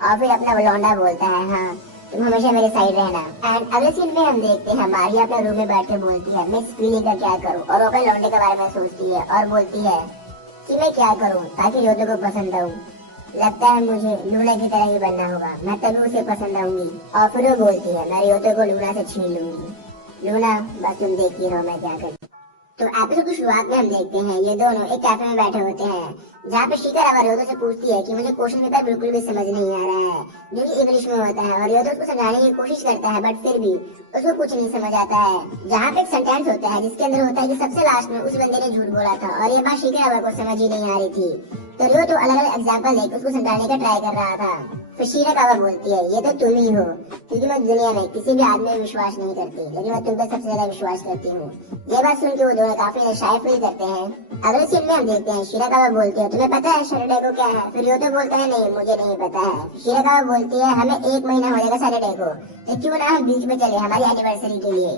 और फिर अपना लौंडा बोलता है हाँ तुम हमेशा मेरे साइड रहना। एंड अगले सीन में हम देखते हैं मारिया अपने रूम में बैठ के बोलती है मैं इस फीलिंग का क्या करूँ, और वो अपने लौंडे के बारे में सोचती है और बोलती है कि मैं क्या करूँ ताकि रियोतो को पसंद आऊँ, लगता है मुझे लूना की तरह ही बनना होगा, मैं तभी उसे पसंद आऊंगी। और फिर वो बोलती है मैं रियोतो को लूना से छीन लूंगी। लूना बस तुम देखती रहो मैं क्या करती। तो एपिसोड की शुरुआत में हम देखते हैं ये दोनों एक कैफे में बैठे होते हैं जहाँ पे शिखा अब रियोतो से पूछती है कि मुझे क्वेश्चन पेपर बिल्कुल भी समझ नहीं आ रहा है जो कि इंग्लिश में होता है, और रियोतो उसको समझाने की कोशिश करता है बट फिर भी उसको कुछ नहीं समझ आता है। जहाँ पे एक सेंटेंस होता है जिसके अंदर होता है कि सबसे लास्ट में उस बंदे ने झूठ बोला था, और ये बात शिखा को समझ ही नहीं आ रही थी। तो रियोतो अलग अलग एग्जाम्पल लेकर उसको समझाने का ट्राई कर रहा था। फिर शिकावा बोलती है ये तो तुम ही हो, क्योंकि मैं दुनिया में किसी भी आदमी में विश्वास नहीं करती, लेकिन मैं तुम पे सबसे ज्यादा विश्वास करती हूँ। ये बात सुन के वो दोनों काफी शाय फील करते हैं। अगले सीन में हम देखते हैं शिकावा बोलती है तुम्हें पता है सैटरडे को क्या है? फिर रियोतो बोलता है नहीं मुझे नहीं पता है। शिकावा बोलती है हमें 1 महीना हो जाएगा सैटरडे को, तो क्यों ना हम बीच में चले हमारी एनिवर्सरी के लिए।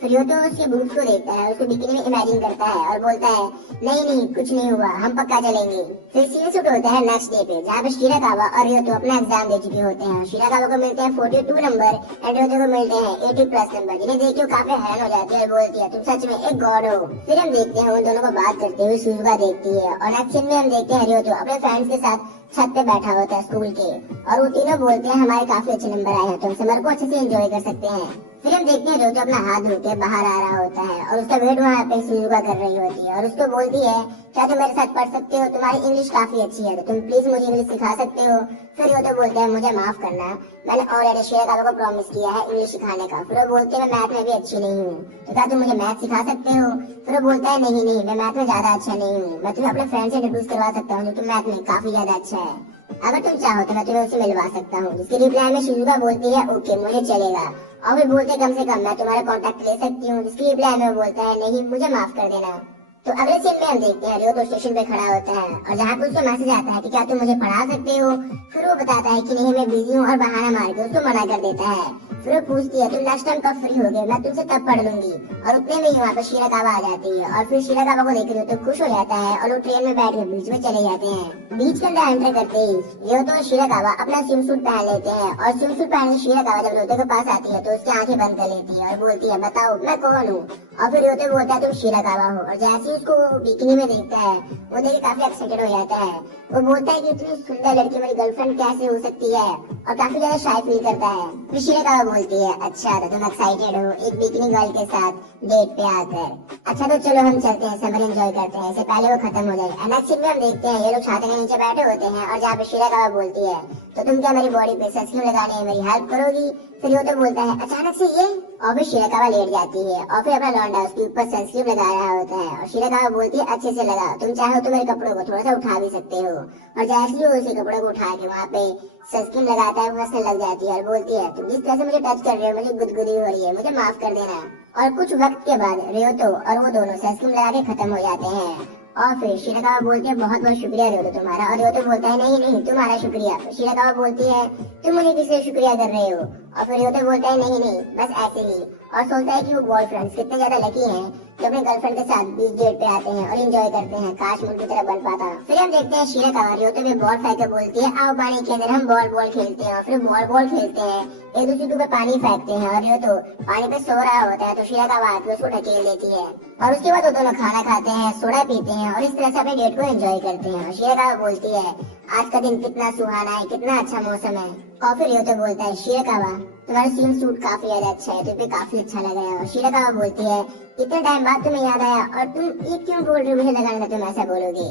फिर रियोतो उसके बूट्स को देखता है, उसको बिकिनी में इमेजिन करता है और बोलता है नहीं नहीं कुछ नहीं हुआ, हम पक्का चलेंगे। फिर सीन शूट होता है नेक्स्ट डे पे जहाँ पे शिकावा और रियोतो अपना एग्जाम दे चुके होते हैं। शिकावा को मिलते हैं 42 नंबर एंड रियोतो को मिलते हैं 80+ नंबर, जिन्हें देख के काफी हैरान हो जाती है और बोलती है तुम सच में एक गॉड हो। फिर हम देखते हैं उन दोनों को बात करते हुए सुजुका देखती है, और नेक्स्ट सीन में हम देखते हैं रियोतो अपने फ्रेंड्स के साथ छत पे बैठा होता है स्कूल के, और वो तीनों बोलते हैं हमारे काफी अच्छे नंबर आए हैं तो हम समर को अच्छे से एंजॉय कर सकते हैं। फिर हम देखते हैं रियोतो अपना हाथ धो के बाहर आ रहा होता है और उसका वेट वहाँ पे सुजुका कर रही होती है और उसको बोलती है क्या तुम मेरे साथ पढ़ सकते हो, तुम्हारी इंग्लिश काफी अच्छी है तो तुम प्लीज मुझे इंग्लिश सिखा सकते हो। फिर रियोतो बोलता है मुझे माफ करना, मैंने ऑलरेडी शिकावा को प्रॉमिस किया है इंग्लिश सिखाने का। फिर वो बोलते हैं मैं मैथ में भी अच्छी नहीं हूँ, तो क्या तुम मुझे मैथ सिखा सकते हो? फिर वो बोलता है नहीं नहीं मैं मैथ में ज्यादा अच्छा नहीं हूँ, मैं तुम्हें अपने फ्रेंड से इंट्रोड्यूस करवा सकता हूँ जो तुम मैथ में काफी ज्यादा अच्छा है, अगर तुम चाहो तो मैं तुम्हें उससे मिलवा सकता हूँ। जिसके रिप्लाई में शिजुका बोलती है ओके मुझे चलेगा, और फिर बोलते कम से कम मैं तुम्हारा कांटेक्ट ले सकती हूँ। जिसकी रिप्लाई में बोलता है नहीं मुझे माफ कर देना। तो अगले सीन में हम देखते हैं रियोतो स्टेशन पे खड़ा होता है और जहाँ पे उसको मैसेज आता है कि क्या तुम मुझे पढ़ा सकते हो। फिर वो बताता है कि नहीं मैं बिजी हूँ और बहाना मार के उसको मना कर देता है। फिर वो पूछती है तुम नेक्स्ट टाइम कब फ्री हो गए, मैं तुमसे तब पढ़ लूंगी। और उतने में ही वहाँ पे शिकावा आ जाती है और फिर शिकावा को देख रियोतो खुश हो जाता है और वो ट्रेन में बैठ के बीच में चले जाते हैं। बीच के अंदर एंटर करते ही रियोतो और शिकावा अपना स्विम सूट पहन लेते हैं, और स्विम सूट पहन शिकावा जब रियोतो के पास आती है तो उसकी आंखें बंद कर लेती है और बोलती है बताओ मैं कौन हूँ। और फिर रियोतो बोलता है तुम शिकावा हो, और जैसे ही उसको बिकिनी में देखता है वो देख काफी एक्साइटेड हो जाता है। वो बोलता है कि इतनी सुंदर लड़की मेरी गर्लफ्रेंड कैसे हो सकती है, और काफी ज्यादा शाय फील करता है। फिर शिकावा बोलती है अच्छा तो तुम एक्साइटेड हो एक बिकिनी गर्ल के साथ डेट पे आकर, अच्छा तो चलो हम चलते हैं समर एंजॉय करते हैं, इससे पहले वो खत्म हो जाए। नेक्स्ट सीन में हम देखते हैं ये लोग छाते के नीचे बैठे होते हैं और जहाँ पे शिकावा बोलती है तो तुम क्या मेरी बॉडी पे सनस्क्रीन लगाने में मेरी हेल्प करोगी? फिर वो तो बोलता है अचानक से ये, और फिर शिकावा लेट जाती है और फिर अपना लौंडा उसके ऊपर सनस्क्रीन लगा रहा होता है, और शिकावा बोलती है अच्छे से लगा, तुम चाहो तो मेरे कपड़ों को थोड़ा सा उठा भी सकते हो। और जैसे ही वो उसी कपड़ों को उठा के वहाँ पे सनस्क्रीन लगाता है वो हंसने लग जाती है और बोलती है तुम जिस तरह से मुझे टच कर रहे हो मुझे गुदगुदी हो रही है, मुझे माफ कर देना। और कुछ वक्त के बाद रियोतो और वो दोनों सनस्क्रीन लगा के खत्म हो जाते हैं। और फिर शिकावा बोलती है बहुत बहुत शुक्रिया रियोतो तुम्हारा, और रियोतो बोलता है नहीं नहीं तुम्हारा शुक्रिया। फिर शिकावा बोलती है तुम मुझे किस लिए शुक्रिया कर रहे हो? और फिर रियोतो बोलता है नहीं नहीं बस ऐसे ही, और सोचता है कि वो बॉयफ्रेंड्स कितने ज्यादा लकी हैं जो अपने गर्लफ्रेंड के साथ बीच डेट पे आते हैं और एंजॉय करते हैं, काश मुझ की तरह बन पाता। फिर हम देखते हैं शिकावा रियोतो में बॉल फेंक कर बोलती है आओ पानी के अंदर हम बॉल खेलते हैं, और फिर बॉल खेलते हैं, एक दूसरे के ऊपर पानी फेंकते हैं, और रियोतो पानी पे सो रहा होता है तो शिकावा आके उसको ढकेल देती है, और उसके बाद वो दोनों खाना खाते हैं सोडा पीते हैं और इस तरह से अपने डेट को एंजॉय करते हैं। शिकावा बोलती है आज का दिन कितना सुहाना है, कितना अच्छा मौसम है। और फिर रियोतो बोलता है शिकावा तुम्हारा स्विम सूट काफी ज्यादा अच्छा है, तुम्हें काफी अच्छा लग रहा है। और शिकावा बोलती है इतने टाइम बाद तुम्हें याद आया, और तुम ये क्यों बोल रहे हो मुझे लगा था तुम ऐसा बोलोगे,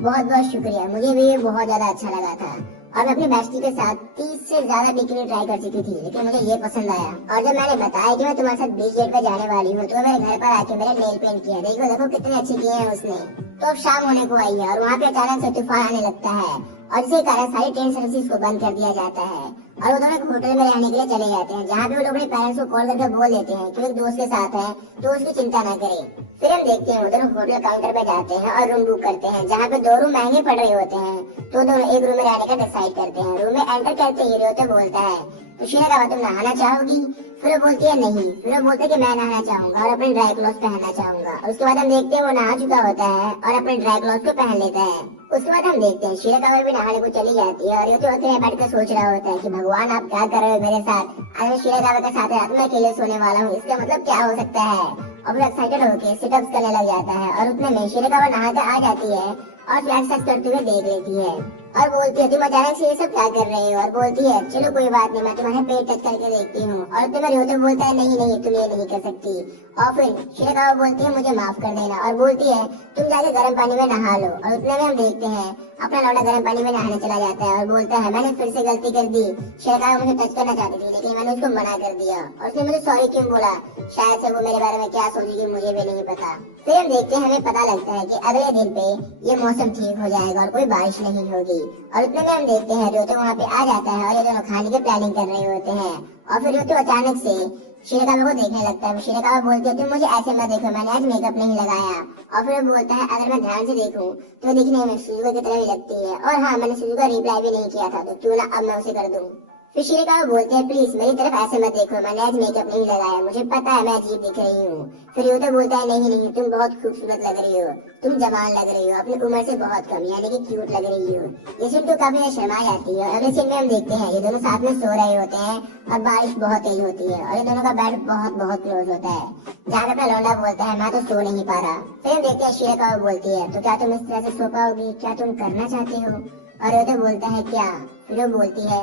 बहुत बहुत शुक्रिया, मुझे भी ये बहुत ज्यादा अच्छा लगा था। और मैं अपनी बेस्टी के साथ 30 से ज्यादा बिकिनी ट्राई कर चुकी थी लेकिन मुझे ये पसंद आया, और जब मैंने बताया कि मैं तुम्हारे साथ बीच डेट पे जाने वाली हूँ तो मेरे घर पर आके मेरे नेल पेंट किया, देखो देखो कितने अच्छे किए हैं उसने। तो अब शाम होने को आई है और वहाँ पे अचानक से तूफान आने लगता है और इसी कारण सारी ट्रेन सर्विसेज को बंद कर दिया जाता है और वो दोनों होटल में रहने के लिए चले जाते हैं, जहाँ पे वो लोग अपने पेरेंट्स को कॉल करके बोल देते हैं कि वो एक दोस्त के साथ है तो उसकी चिंता ना करे। फिर हम देखते हैं वो दोनों होटल काउंटर पे जाते हैं और रूम बुक करते हैं, जहाँ पे 2 रूम महंगे पड़ रहे होते हैं तो दोनों एक रूम में रहने का डिसाइड करते हैं। रूम में एंटर करते ही रियोतो बोलता है तो शिकावा तुम नहाना चाहोगी? फिर वो बोलती है नहीं। फिर वो बोलते है कि मैं नहाना चाहूंगा और अपने ड्राई क्लॉथ पहनना चाहूंगा, और उसके बाद हम देखते हैं वो नहा चुका होता है और अपने ड्राई क्लॉथ को पहन लेता है। उसके बाद हम देखते हैं शिकावा भी नहाने को चली जाती है और ये तो अकेले बैठ कर सोच रहा होता है कि भगवान आप क्या कर रहे हो मेरे साथ, आज मैं शिकावा के साथ रात में अकेले सोने वाला हूँ, इसका मतलब क्या हो सकता है। और वो एक्साइटेड होकर सिटअप्स करने लग जाता है और उतने में शिकावा नहा कर आ जाती है और फ्लैग सच करते हुए देख लेती है और बोलती है तुम अचानक से ये सब क्या कर रहे हो, और बोलती है चलो कोई बात नहीं, मैं तुम्हारे पेट टच करके देखती हूँ। और तुम्हें रोते बोलता है नहीं नहीं तुम ये नहीं कर सकती। और फिर शिरेकावा बोलती है मुझे माफ कर देना, और बोलती है तुम जाके गर्म पानी में नहा लो। और उतने में हम देखते हैं अपना लौंडा गर्म पानी में नहाने चला जाता है और बोलता है मैंने फिर से गलती कर दी, शिरेकावा मुझे टच करना चाहती थी लेकिन मैंने उसको मना कर दिया और उसने मुझे सॉरी क्यों बोला, शायद से वो मेरे बारे में क्या सोचेगी मुझे भी नहीं पता। फिर हम देखते हैं हमें पता लगता है कि अगले दिन पे ये मौसम ठीक हो जाएगा और कोई बारिश नहीं होगी। और उतने में हम देखते हैं रोतो वहाँ पे आ जाता है और ये दोनों खाने की प्लानिंग कर रहे होते हैं। और फिर रोतो अचानक से शिरेकावा को देखने लगता है। शिरेकावा बोलती है तुम मुझे ऐसे मत देखो, मैंने आज मेकअप नहीं लगाया। और फिर वो बोलता है अगर मैं ध्यान से देखूं तो दिखने में सुजुका की तरह ही लगती है, और हाँ मैंने सुजुका रिप्लाई भी नहीं किया था तो क्यों ना अब मैं उसे कर दूं। फिर शिरेकावा बोलते हैं प्लीज मेरी तरफ ऐसे मत देखो, मैंने आज मेकअप नहीं लगाया, मुझे पता है मैं अजीब दिख रही हूँ। फिर योतो बोलता है नहीं नहीं तुम बहुत खूबसूरत लग रही हो, तुम जवान लग रही हो, अपनी उम्र से बहुत कम यानी कि क्यूट लग रही हो। ये सुन तो काफी शर्मा जाती है। अगले सीन में हम देखते हैं ये दोनों साथ में सो रहे होते हैं और बारिश बहुत तेज होती है और ये दोनों का बेड बहुत बहुत क्लोज होता है, जहाँ पे अपना लौंडा बोलता है मैं तो सो नहीं पा रहा। फिर हम देखते हैं शिरेकावा बोलती है तो क्या तुम इस तरह से सो पाओगी, क्या तुम करना चाहती हो। और योतो बोलता है क्या, फिर वो बोलती है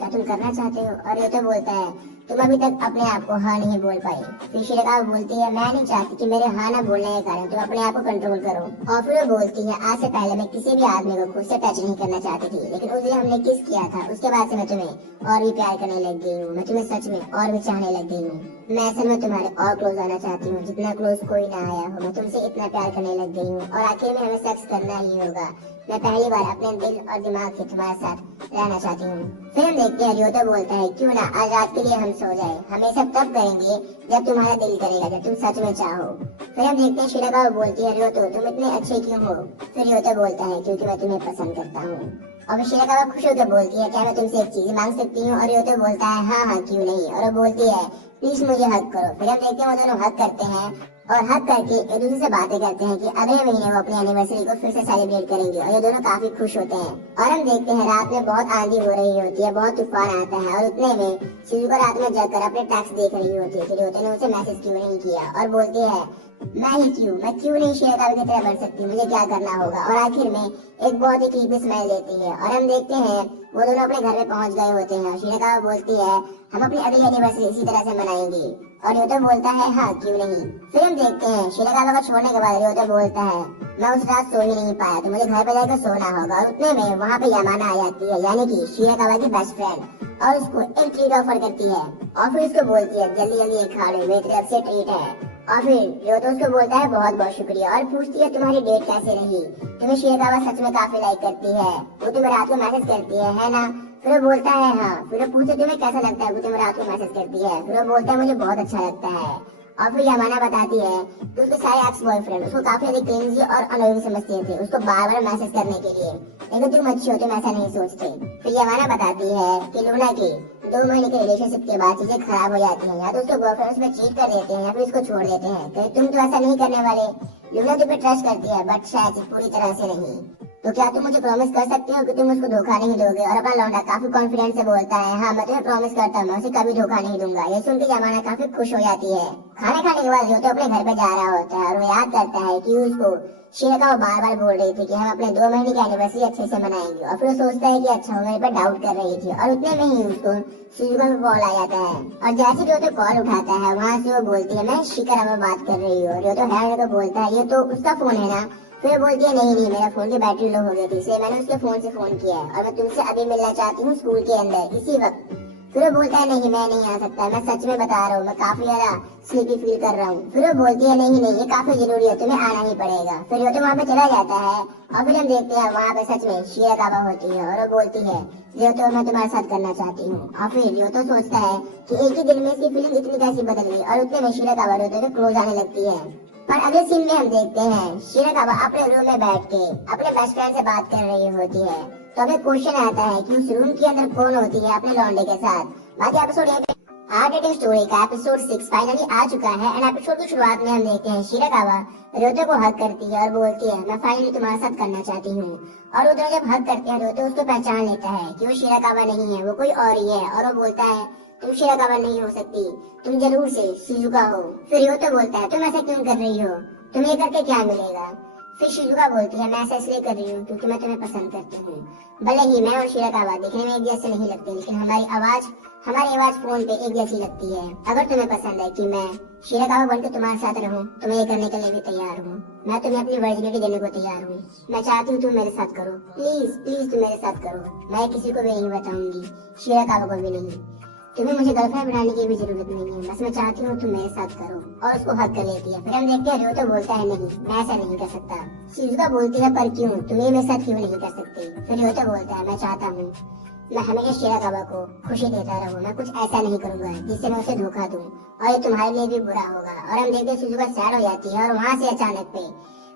क्या तुम करना चाहते हो। और योतो बोलता है तुम अभी तक अपने आप को हाँ नहीं बोल पाई। फिर शिरेकावा बोलती है मैं नहीं चाहती कि मेरे हाँ ना बोलने के कारण तुम अपने आप को कंट्रोल करो। और फिर वो बोलती है आज से पहले मैं किसी भी आदमी को खुद से टच नहीं करना चाहती थी, लेकिन उस दिन हमने किस किया था उसके बाद से मैं तुम्हें और भी प्यार करने लग गई हूँ, मैं तुम्हें सच में और भी चाहने लग गई हूँ। मैं असल में तुम्हारे और क्लोज आना चाहती हूँ, जितना क्लोज कोई ना आया हो, मैं तुमसे इतना प्यार करने लग गई हूँ और आखिर में हमें सेक्स करना ही होगा। मैं पहली बार अपने दिल और दिमाग से तुम्हारे साथ रहना चाहती हूँ। फिर हम देखते हैं योतो बोलता है क्यों ना आज रात के लिए हम सो जाए, हम ये सब तब करेंगे जब तुम्हारा दिल करेगा, जब तुम सच में चाहो। फिर हम देखते हैं शिरेकावा बोलती है योतो तुम इतने अच्छे क्यों हो। फिर योतो बोलता है क्योंकि मैं तुम्हें पसंद करता हूँ। और शिरेकावा खुश होकर बोलती है क्या मैं तुमसे एक चीज मांग सकती हूँ। और योतो बोलता है हाँ हाँ क्यों नहीं। और वो बोलती है प्लीज मुझे हक करो। फिर हम देखते हैं वो दोनों हक करते हैं और हक करके एक दूसरे से बातें करते हैं कि अगले महीने वो अपनी एनिवर्सरी को फिर से सेलिब्रेट करेंगे और ये दोनों काफी खुश होते हैं। और हम देखते हैं रात में बहुत आंधी हो रही होती है, बहुत तूफान आता है और उतने में शिजुका रात में जगकर अपने टैक्स देख रही होती है कि योतो ने उसे मैसेज क्यों नहीं किया। और बोलती है मैं क्यों नहीं शिरेकावा की तरह बन सकती, मुझे क्या करना होगा। और आखिर में एक बहुत ही क्रीपी स्मेल देती है और हम देखते हैं वो दोनों अपने घर में पहुंच गए होते हैं। शिरेकावा बोलती है हम अपनी अगली एनिवर्सरी इसी तरह से मनाएंगे। और योतो बोलता है हाँ क्यों नहीं। फिर हम देखते हैं शिरेकावा को छोड़ने के बाद योतो बोलता है मैं उस रात सो ही नहीं पाया तो मुझे घर पे जाकर सोना होगा। और उतने में वहाँ पे यमाना आ जाती है यानी कि शिरेकावा की बेस्ट फ्रेंड और उसको एक ट्रीट ऑफर करती है और फिर उसको बोलती है जल्दी जल्दी एक खा लो, मेरी तरफ से ट्रीट है। और फिर योतो उसको बोलता है बहुत बहुत शुक्रिया और पूछती है तुम्हारी डेट कैसे रही, तुम्हें शिरेकावा सच में काफी लाइक करती है, वो तुम्हें रात को मैसेज करती है ना। फिर वो बोलता है हाँ। फिर वो पूछते तुम्हें कैसा लगता है वो तुम्हें रात को मैसेज करती है। फिर वो बोलता है मुझे बहुत अच्छा लगता है। और फिर यमाना बताती है कि उसके सारे एक्स बॉयफ्रेंड उसको काफी अधिक क्रिंजी और अनोइंग समझते थे उसको बार बार मैसेज करने के लिए, लेकिन तुम अच्छी हो तुम ऐसा नहीं सोचते। फिर यमाना बताती है कि लूना की 2 महीने के रिलेशनशिप के बाद चीजें खराब हो जाती हैं, या तो उसके बॉयफ्रेंड उसमें चीट कर देते हैं या फिर उसको छोड़ देते हैं। तो तुम तो ऐसा नहीं करने वाले। लूना तुम पे ट्रस्ट करती है बट शायद पूरी तरह से नहीं। तो क्या तुम मुझे प्रॉमिस कर सकते हो कि तुम उसको धोखा नहीं दोगे। और अपना लौंडा काफी कॉन्फिडेंस से बोलता है हाँ मैं तुम्हें प्रॉमिस करता हूँ, मैं उसे कभी धोखा नहीं दूंगा। ये सुन के यमाना काफी खुश हो जाती है। खाना खाने के बाद योतो अपने घर पे जा रहा होता है और वो याद करता है कि उसको शिरेकावा बार बार बोल रही थी कि हम अपने 2 महीने की एनिवर्सरी अच्छे से मनाएंगे। और फिर वो सोचता है कि अच्छा वो मेरे पर डाउट कर रही थी। और उतने में ही उसको शिजुका पे कॉल आ जाता है और जैसे कि वो कॉल उठाता है वहाँ से वो बोलती है मैं शिखर में बात कर रही हूँ। और ये तो हैरान होकर बोलता है ये तो उसका फोन है ना। फिर बोलती है नहीं मेरा फोन की बैटरी लो हो गई थी इसलिए मैंने उसके फोन से फोन किया है और मैं तुमसे अभी मिलना चाहती हूँ स्कूल के अंदर इसी वक्त। फिर वो बोलता है नहीं मैं नहीं आ सकता, मैं सच में बता रहा हूँ, मैं काफी ज्यादा स्लीपी फील कर रहा हूँ। फिर वो बोलती है नहीं ये काफी जरूरी है, तुम्हें आना ही पड़ेगा। फिर वो तो वहाँ पे चला जाता है और फिर हम देखते हैं वहाँ पे सच में शिरेकावा होती है और वो बोलती है यो तो मैं तुम्हारे साथ करना चाहती हूँ। और फिर यो तो सोचता है कि एक ही दिन में इसकी फीलिंग इतनी कैसी बदल गई और उतने में शिरेकावा रोते हुए क्लोज आने लगती है। पर अगले सीन में हम देखते हैं शिरेकावा अपने रूम में बैठ के अपने बेस्ट फ्रेंड से बात कर रही होती है। तो अभी क्वेश्चन आता है कि उस रूम के अंदर कौन होती है अपने लौंडे के साथ। बाकी एपिसोड हार्ट अटैक स्टोरी का एपिसोड 6 फाइनली आ चुका है एंड एपिसोड की शुरुआत में हम देखते हैं शिरेकावा रोते को हक करती है और बोलती है मैं फाइनली तुम्हारे साथ करना चाहती हूँ। और वो दोनों जब हक करते हैं रोते उसको पहचान लेता है कि वो शिरेकावा नहीं है, वो कोई और ही है। और वो बोलता है तुम शिरेकावा नहीं हो सकती, तुम जरूर से शिजुका हो। फिर रोते बोलता है तुम ऐसा क्यों कर रही हो, तुम्हें करके क्या मिलेगा। फिर शिजुका बोलती है, मैं ऐसा इसलिए कर रही हूँ क्योंकि मैं तुम्हें पसंद करती हूँ। भले ही मैं और शिराकावा दिखने में एक जैसे नहीं लगते, लेकिन हमारी आवाज फोन पे एक जैसी लगती है। अगर तुम्हें पसंद है कि मैं शिराकावा बनकर तुम्हारे साथ रहूं, तो मैं ये करने के लिए भी तैयार हूँ। मैं तुम्हें अपनी वर्जिनिटी देने को तैयार हूँ। मैं चाहती हूँ तुम मेरे साथ करो, प्लीज प्लीज तुम मेरे साथ करो। मैं किसी को भी नहीं बताऊंगी, शिराकावा को भी नहीं। तुम्हें मुझे गर्लफ्रेंड बनाने की भी जरूरत नहीं है, बस मैं चाहती हूँ तुम मेरे साथ करो। और उसको हक कर लेती है। फिर हम देखते हैं रियो तो बोलता है, नहीं मैं ऐसा नहीं कर सकता। शिजुका बोलती है, पर क्यों, तुम ये मेरे साथ क्यों नहीं कर सकती। फिर रियो तो बोलता है, मैं चाहता हूँ मैं हमेशा शिराकावा को खुशी देता रहूं। मैं कुछ ऐसा नहीं करूंगा जिससे मैं उसे धोखा दूं, और ये तुम्हारे लिए भी बुरा होगा। और हम देखते हैं शिजुका सैड हो जाती है, और वहाँ से अचानक पे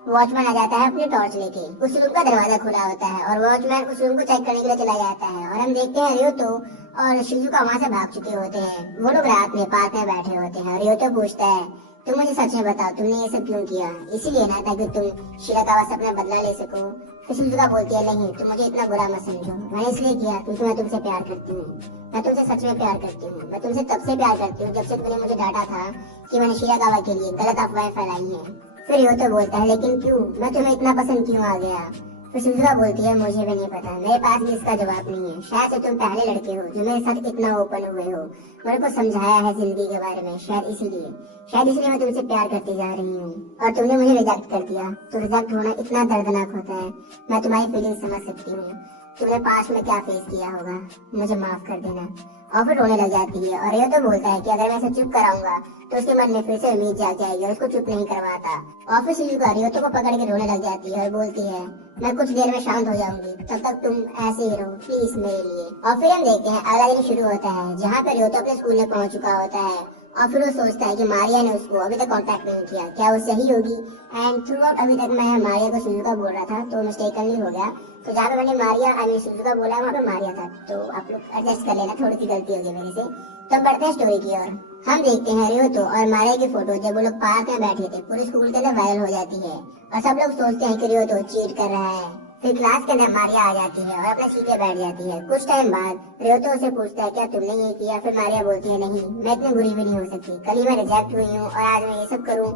वॉचमैन आ जाता है अपनी टॉर्च लेके। उस रूम का दरवाजा खुला होता है और वॉचमैन उस रूम को चेक करने के लिए चला जाता है। और हम देखते हैं रियोतो और शिजुका वहाँ से भाग चुके होते हैं। वो लोग रात में पार्क में बैठे होते हैं। रियोतो पूछता है, तुम मुझे सच में बताओ, तुमने ये सब क्यों किया। इसीलिए ना, ताकि तुम शिराकावा से अपना बदला ले सको। फिर शिजुका बोलती है, नहीं तुम मुझे इतना बुरा मत समझो, मैंने इसलिए किया क्योंकि मैं तुमसे प्यार करती हूँ। मैं तुमसे सच में प्यार करती हूँ। मैं तुमसे तब से प्यार करती हूँ जब से तुमने मुझे डांटा था कि मैंने शिराकावा के लिए गलत अफवाहें फैलाई हैं। फिर रियोतो बोलता है, लेकिन क्यों, मैं तुम्हें इतना पसंद क्यों आ गया। फिर शिजुका बोलती है, मुझे भी नहीं पता, मेरे पास भी इसका जवाब नहीं है। शायद से तुम पहले लड़के हो जो मेरे साथ इतना ओपन हुए हो, मेरे को समझाया है जिंदगी के बारे में। शायद इसलिए मैं तुमसे प्यार करती जा रही हूँ, और तुमने मुझे रिजेक्ट कर दिया। तो रिजेक्ट होना इतना दर्दनाक होता है, मैं तुम्हारी फीलिंग समझ सकती हूँ। तुमने पास्ट में क्या फेस किया होगा, मुझे माफ कर देना। और फिर रोने लग जाती है। और ये तो बोलता है कि अगर मैं इसे चुप कराऊंगा तो उसके मन में फिर से उम्मीद जाग जाएगी और उसको चुप नहीं करवाता। और फिर शिजुका रियोतो को पकड़ के रोने लग जाती है और बोलती है, मैं कुछ देर में शांत हो जाऊंगी, तब तक तुम ऐसे ही रहो प्लीज मेरे लिए। और फिर हम देखते हैं अगला दिन शुरू होता है, जहाँ पे रियोतो अपने स्कूल में पहुंच चुका होता है। और फिर वो सोचता है कि मारिया ने उसको अभी तक कांटेक्ट नहीं किया, क्या वो सही होगी। एंड थ्रू आउट अभी तक मैं मारिया को शिजुका बोल रहा था, तो मिस्टेकनली हो गया। तो जहाँ पे मैंने मारिया शिजुका बोला, वहाँ पे मारिया था, तो आप लोग एडजस्ट कर लेना, थोड़ी सी गलती होगी मेरे से। तो बढ़ते हैं स्टोरी की ओर। हम देखते हैं रियोतो और मारिया की फोटो जब वो लोग पार्क में बैठे थे पूरे स्कूल के अंदर वायरल हो जाती है, और सब लोग सोचते हैं कि रियोतो चीट कर रहा है। फिर क्लास के अंदर मारिया आ जाती है और अपने सीट पे बैठ जाती है। कुछ टाइम बाद रियोतो उसे पूछता है, क्या तुमने ये किया। फिर मारिया बोलती है, नहीं मैं इतनी बुरी भी नहीं हो सकती, कल ही मैं रिजेक्ट हुई हूँ और आज मैं ये सब करूँ।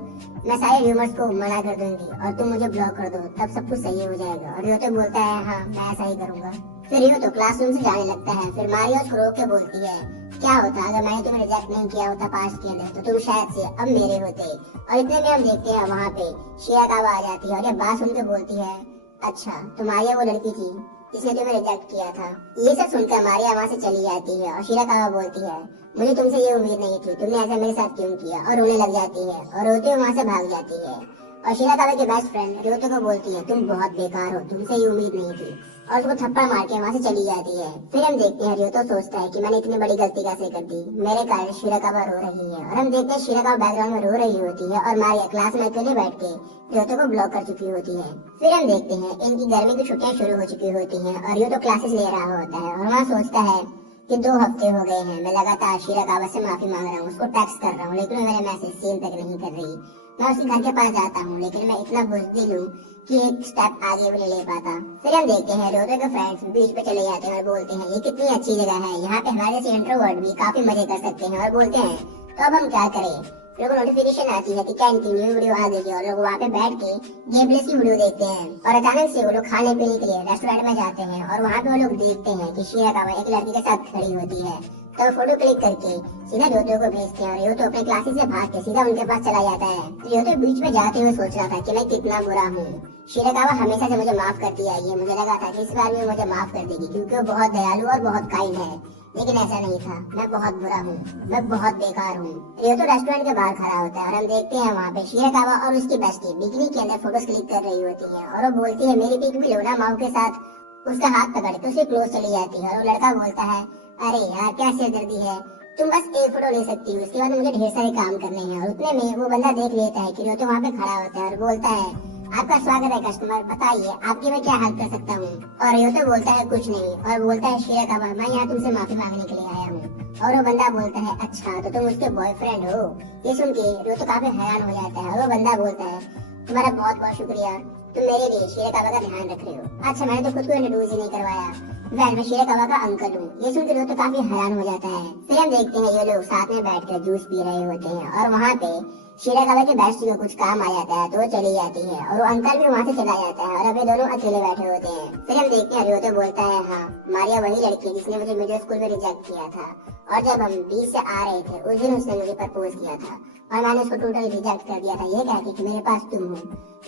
मैं सारे र्यूमर्स को मना कर दूंगी और तुम मुझे ब्लॉक कर दो, तब सब कुछ सही हो जाएगा। और रियोतो बोलता है, हाँ मैं ऐसा ही करूंगा। फिर रियोतो क्लासरूम से जाने लगता है। फिर मारिया उसको रोक के बोलती है, क्या होता अगर मैंने तुम्हें रिजेक्ट नहीं किया होता पास्ट के अंदर, तो तुम शायद से अब मेरे होते। और इतने में हम देखते हैं वहाँ पे शिराकावा आ जाती है और ये बात सुन के बोलती है, अच्छा तो मारिया वो लड़की थी जिसने तुम्हें रिजेक्ट किया था। ये सब सुनकर मारिया वहाँ से चली जाती है और शिराकावा बोलती है, मुझे तुमसे ये उम्मीद नहीं थी, तुमने ऐसा मेरे साथ क्यों किया। और रोने लग जाती है और रोते हुए वहाँ से भाग जाती है। और शिराकावा की बेस्ट फ्रेंड रियोतो को बोलती है, तुम बहुत बेकार हो, तुमसे ये उम्मीद नहीं थी, और उसको थप्पड़ मार के वहाँ से चली जाती है। फिर हम देखते हैं रियोतो सोचता है कि मैंने इतनी बड़ी गलती कैसे कर दी, मेरे कारण शिराकावा रो रही है। और हम देखते हैं शिराकावा बैकग्राउंड में रो रही होती है और मारिया क्लास में अकेले बैठ के रियोतो को ब्लॉक कर चुकी होती है। फिर हम देखते हैं इनकी गर्मी की छुट्टियां शुरू हो चुकी होती हैं और रियोतो क्लासेस ले रहा होता है और वहाँ सोचता है कि 2 हफ्ते हो गए हैं, मैं लगातार शिराकावा से माफी मांग रहा हूँ, उसको टेक्स्ट कर रहा हूँ, लेकिन वो मेरे मैसेज सीन तक नहीं कर रही। मैं उसके घर के पास जाता हूँ, लेकिन मैं इतना बुज़दिल हूँ कि एक स्टेप आगे भी नहीं ले पाता। फिर हम देखते हैं रियोतो के फ्रेंड्स बीच पे चले जाते हैं और बोलते हैं, ये कितनी अच्छी जगह है, यहाँ पे हमारे जैसे इंट्रोवर्ट भी काफी मजे कर सकते हैं। और बोलते हैं, तो अब हम क्या करें। लोगों को नोटिफिकेशन आती है कि कैंटीन की न्यू वीडियो आ गई है और लोग वहाँ पे बैठ के गेमलेस की वीडियो देखते हैं। और अचानक से वो लोग खाने पीने के लिए रेस्टोरेंट में जाते हैं और वहाँ पे वो लोग देखते हैं कि शिराकावा एक लड़की के साथ खड़ी होती है। तो फोटो क्लिक करके सीधा रियोतो को भेजते हैं और रियोतो अपने क्लासेस से भाग के सीधा उनके पास चला जाता है। रियोतो बीच में जाते हुए सोच रहा था कि मैं कितना बुरा हूँ। शिराकावा हमेशा से मुझे माफ करती आई है, मुझे लगा था कि इस बार भी मुझे माफ कर देगी क्योंकि वो बहुत दयालु और बहुत काइंड है, लेकिन ऐसा नहीं था। मैं बहुत बुरा हूँ, मैं बहुत बेकार हूँ। रियोतो रेस्टोरेंट के बाहर खड़ा होता है और हम देखते हैं वहाँ पे शिराकावा और उसकी बेस्टी बिकिनी के अंदर फोटोज क्लिक कर रही होती है और वो बोलती है, मेरी पिक भी लो ना माऊ के साथ। उसका हाथ पकड़ के उसके क्लोज चली जाती है और वो लड़का बोलता है, अरे यार क्या सिरदर्दी है, तुम बस एक फोटो ले सकती हो, उसके बाद मुझे ढेर सारे काम करने हैं। और उतने में वो बंदा देख लेता है कि रियोतो वहाँ पे खड़ा होता है और बोलता है, आपका स्वागत है कस्टमर, बताइए आपकी मैं क्या हेल्प कर सकता हूँ। और रियोतो बोलता है, कुछ नहीं। और बोलता है, शिराकावा मैं यहाँ तुमसे माफी मांगने के लिए आया हूँ। और वो बंदा बोलता है, अच्छा तो तुम उसके बॉयफ्रेंड हो। ये सुन के रियोतो काफी हैरान हो जाता है और वो बंदा बोलता है, तुम्हारा बहुत बहुत शुक्रिया, तुम मेरे लिए शिराकावा का ध्यान रख रहे हो। अच्छा मैंने तो खुद को इंट्रोड्यूस ही नहीं करवाया, वेल मैं शिराकावा का अंकल हूँ। ये सुनकर रियोतो काफी हैरान हो जाता है। फिर हम देखते हैं ये लोग साथ में बैठकर जूस पी रहे होते हैं और वहाँ पे शिराकावा के बेस्ट को कुछ काम आ जाता है तो वो चली जाती है और वो अंकल भी वहाँ से चला जाता है और अब ये दोनों अकेले बैठे होते हैं। फिर हम देखते हैं रियोतो बोलता है, हाँ मारिया वही लड़की है जिसने मुझे मिडिल स्कूल में रिजेक्ट किया था और जब हम बीच से आ रहे थे उस दिन उसने मुझे प्रपोज किया था और मैंने उसको टोटली रिजेक्ट कर दिया था ये कहके कि मेरे पास तुम हो।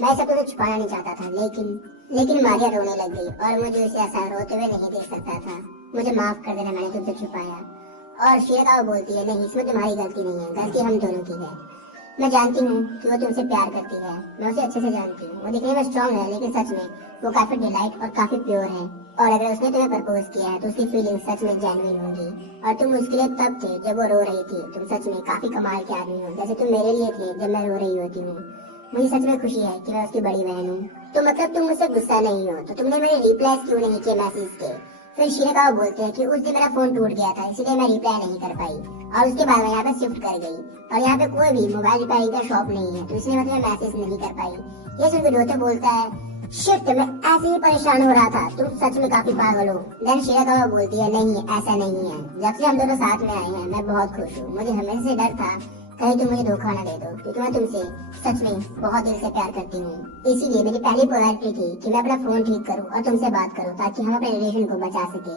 मैं सब कुछ छुपाना नहीं चाहता था लेकिन मारिया रोने लग गई और मुझे उसे ऐसा रोते हुए नहीं देख सकता था। मुझे माफ कर देना, मैंने तुमसे छुपाया। और शिराकावा बोलती है, नहीं इसमें तुम्हारी गलती नहीं है, गलती हम दोनों की है। मैं जानती हूँ कि वो तुमसे प्यार करती है, मैं उसे अच्छे से जानती हूँ। वो दिखने में स्ट्रांग है लेकिन सच में वो काफी डिलाइट और काफी प्योर है और अगर उसने तुम्हें प्रपोज किया है तो उसकी फीलिंग सच में जेन्युइन होगी और तुम उसके लिए तब थे जब वो रो रही थी। तुम सच में काफी कमाल के आदमी हो, जैसे तुम मेरे लिए थे जब मैं रो रही होती हूँ। मुझे सच में खुशी है कि मैं उसकी बड़ी बहन हूँ। तो मतलब तुम मुझसे गुस्सा नहीं हो, तो तुमने मेरे रिप्लाई क्यों नहीं किए मैसेज के? फिर शिराकावा बोलते हैं कि उस दिन मेरा फोन टूट गया था इसीलिए मैं रिप्लाई नहीं कर पाई और उसके बाद मैं यहाँ पे शिफ्ट कर गई और यहाँ पे कोई भी मोबाइल रिपेयरिंग का शॉप नहीं है तो इसलिए मैं तुम्हें मैसेज नहीं कर पाई। ये सुनकर रियोतो बोलता है, शिफ्ट मैं ऐसे ही परेशान हो रहा था, तुम सच में काफी पागल हो। देन शिराकावा बोलती है, नहीं ऐसा नहीं है, जब से हम दोनों साथ में आए हैं मैं बहुत खुश हूँ। मुझे हमेशा से डर था कहीं तुम मुझे धोखा न दे दो क्योंकि मैं तुमसे सच में बहुत दिल से प्यार करती हूँ। इसीलिए मेरी पहली प्रायोरिटी थी कि मैं अपना फोन ठीक करूँ और तुमसे बात करूँ ताकि हम अपने रिलेशन को बचा सके।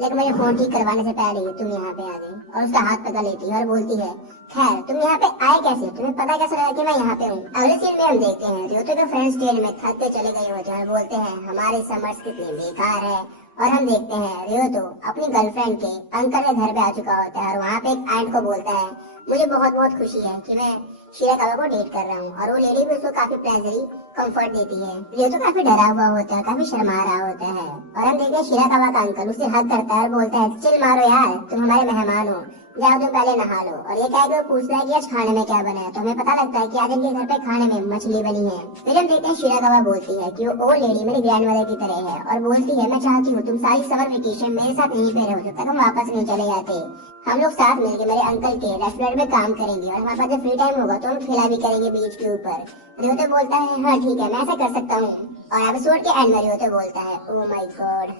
लेकिन मेरे फोन ठीक करवाने से पहले ही तुम यहाँ पे आ गई और उसका हाथ पकड़ लेती है और बोलती है, खैर तुम यहाँ पे आए कैसे, तुम्हें पता कैसे लगा कि मैं यहाँ पे हूँ? अगले सीन में हम देखते हैं रियोतो के फ्रेंड्स ट्रेन में थक के चले गए होते हैं और बोलते हैं हमारे समर्स कितने बेकार है। और हम देखते हैं रियोतो अपनी गर्लफ्रेंड के अंकल के घर पे आ चुका होता है और वहाँ पे एक आंट को बोलता है, मुझे बहुत बहुत खुशी है कि मैं शिराकावा को डेट कर रहा हूँ। और वो लेडी भी उसको काफी प्लेजरी कंफर्ट देती है। रियोतो काफी डरा हुआ होता है, काफी शर्मा रहा होता है और हम देखते हैं शिराकावा का अंकल उसे हक करता है और बोलता है, चिल मारो यार, तुम हमारे मेहमान हो, जाओ तुम पहले नहा लो। और ये कह के वो पूछता है कि आज खाने में क्या बना है तो हमें पता लगता है कि आज इनके घर पे खाने में मछली बनी है। फिर हम देखते हैं शिराकावा बोलती है कि वो ओल्ड लेडी मेरी ग्रैंडमदर की तरह है और बोलती है, मैं चाहती हूँ तुम सारी समर वेकेशन मेरे साथ यहीं पे रहो जब तक हम वापस नहीं चले जाते। हम लोग साथ मिलकर मेरे अंकल के रेस्टोरेंट में काम करेंगे और हमारे पास जब फ्री टाइम होगा तो हम खेला भी करेंगे बीच के ऊपर। रियोतो बोलता है, हाँ ठीक है मैं ऐसा कर सकता हूँ। और एपिसोड के एंड में रियोतो बोलता है, ओह माय गॉड,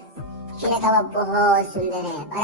शिराकावा बहुत सुंदर है। और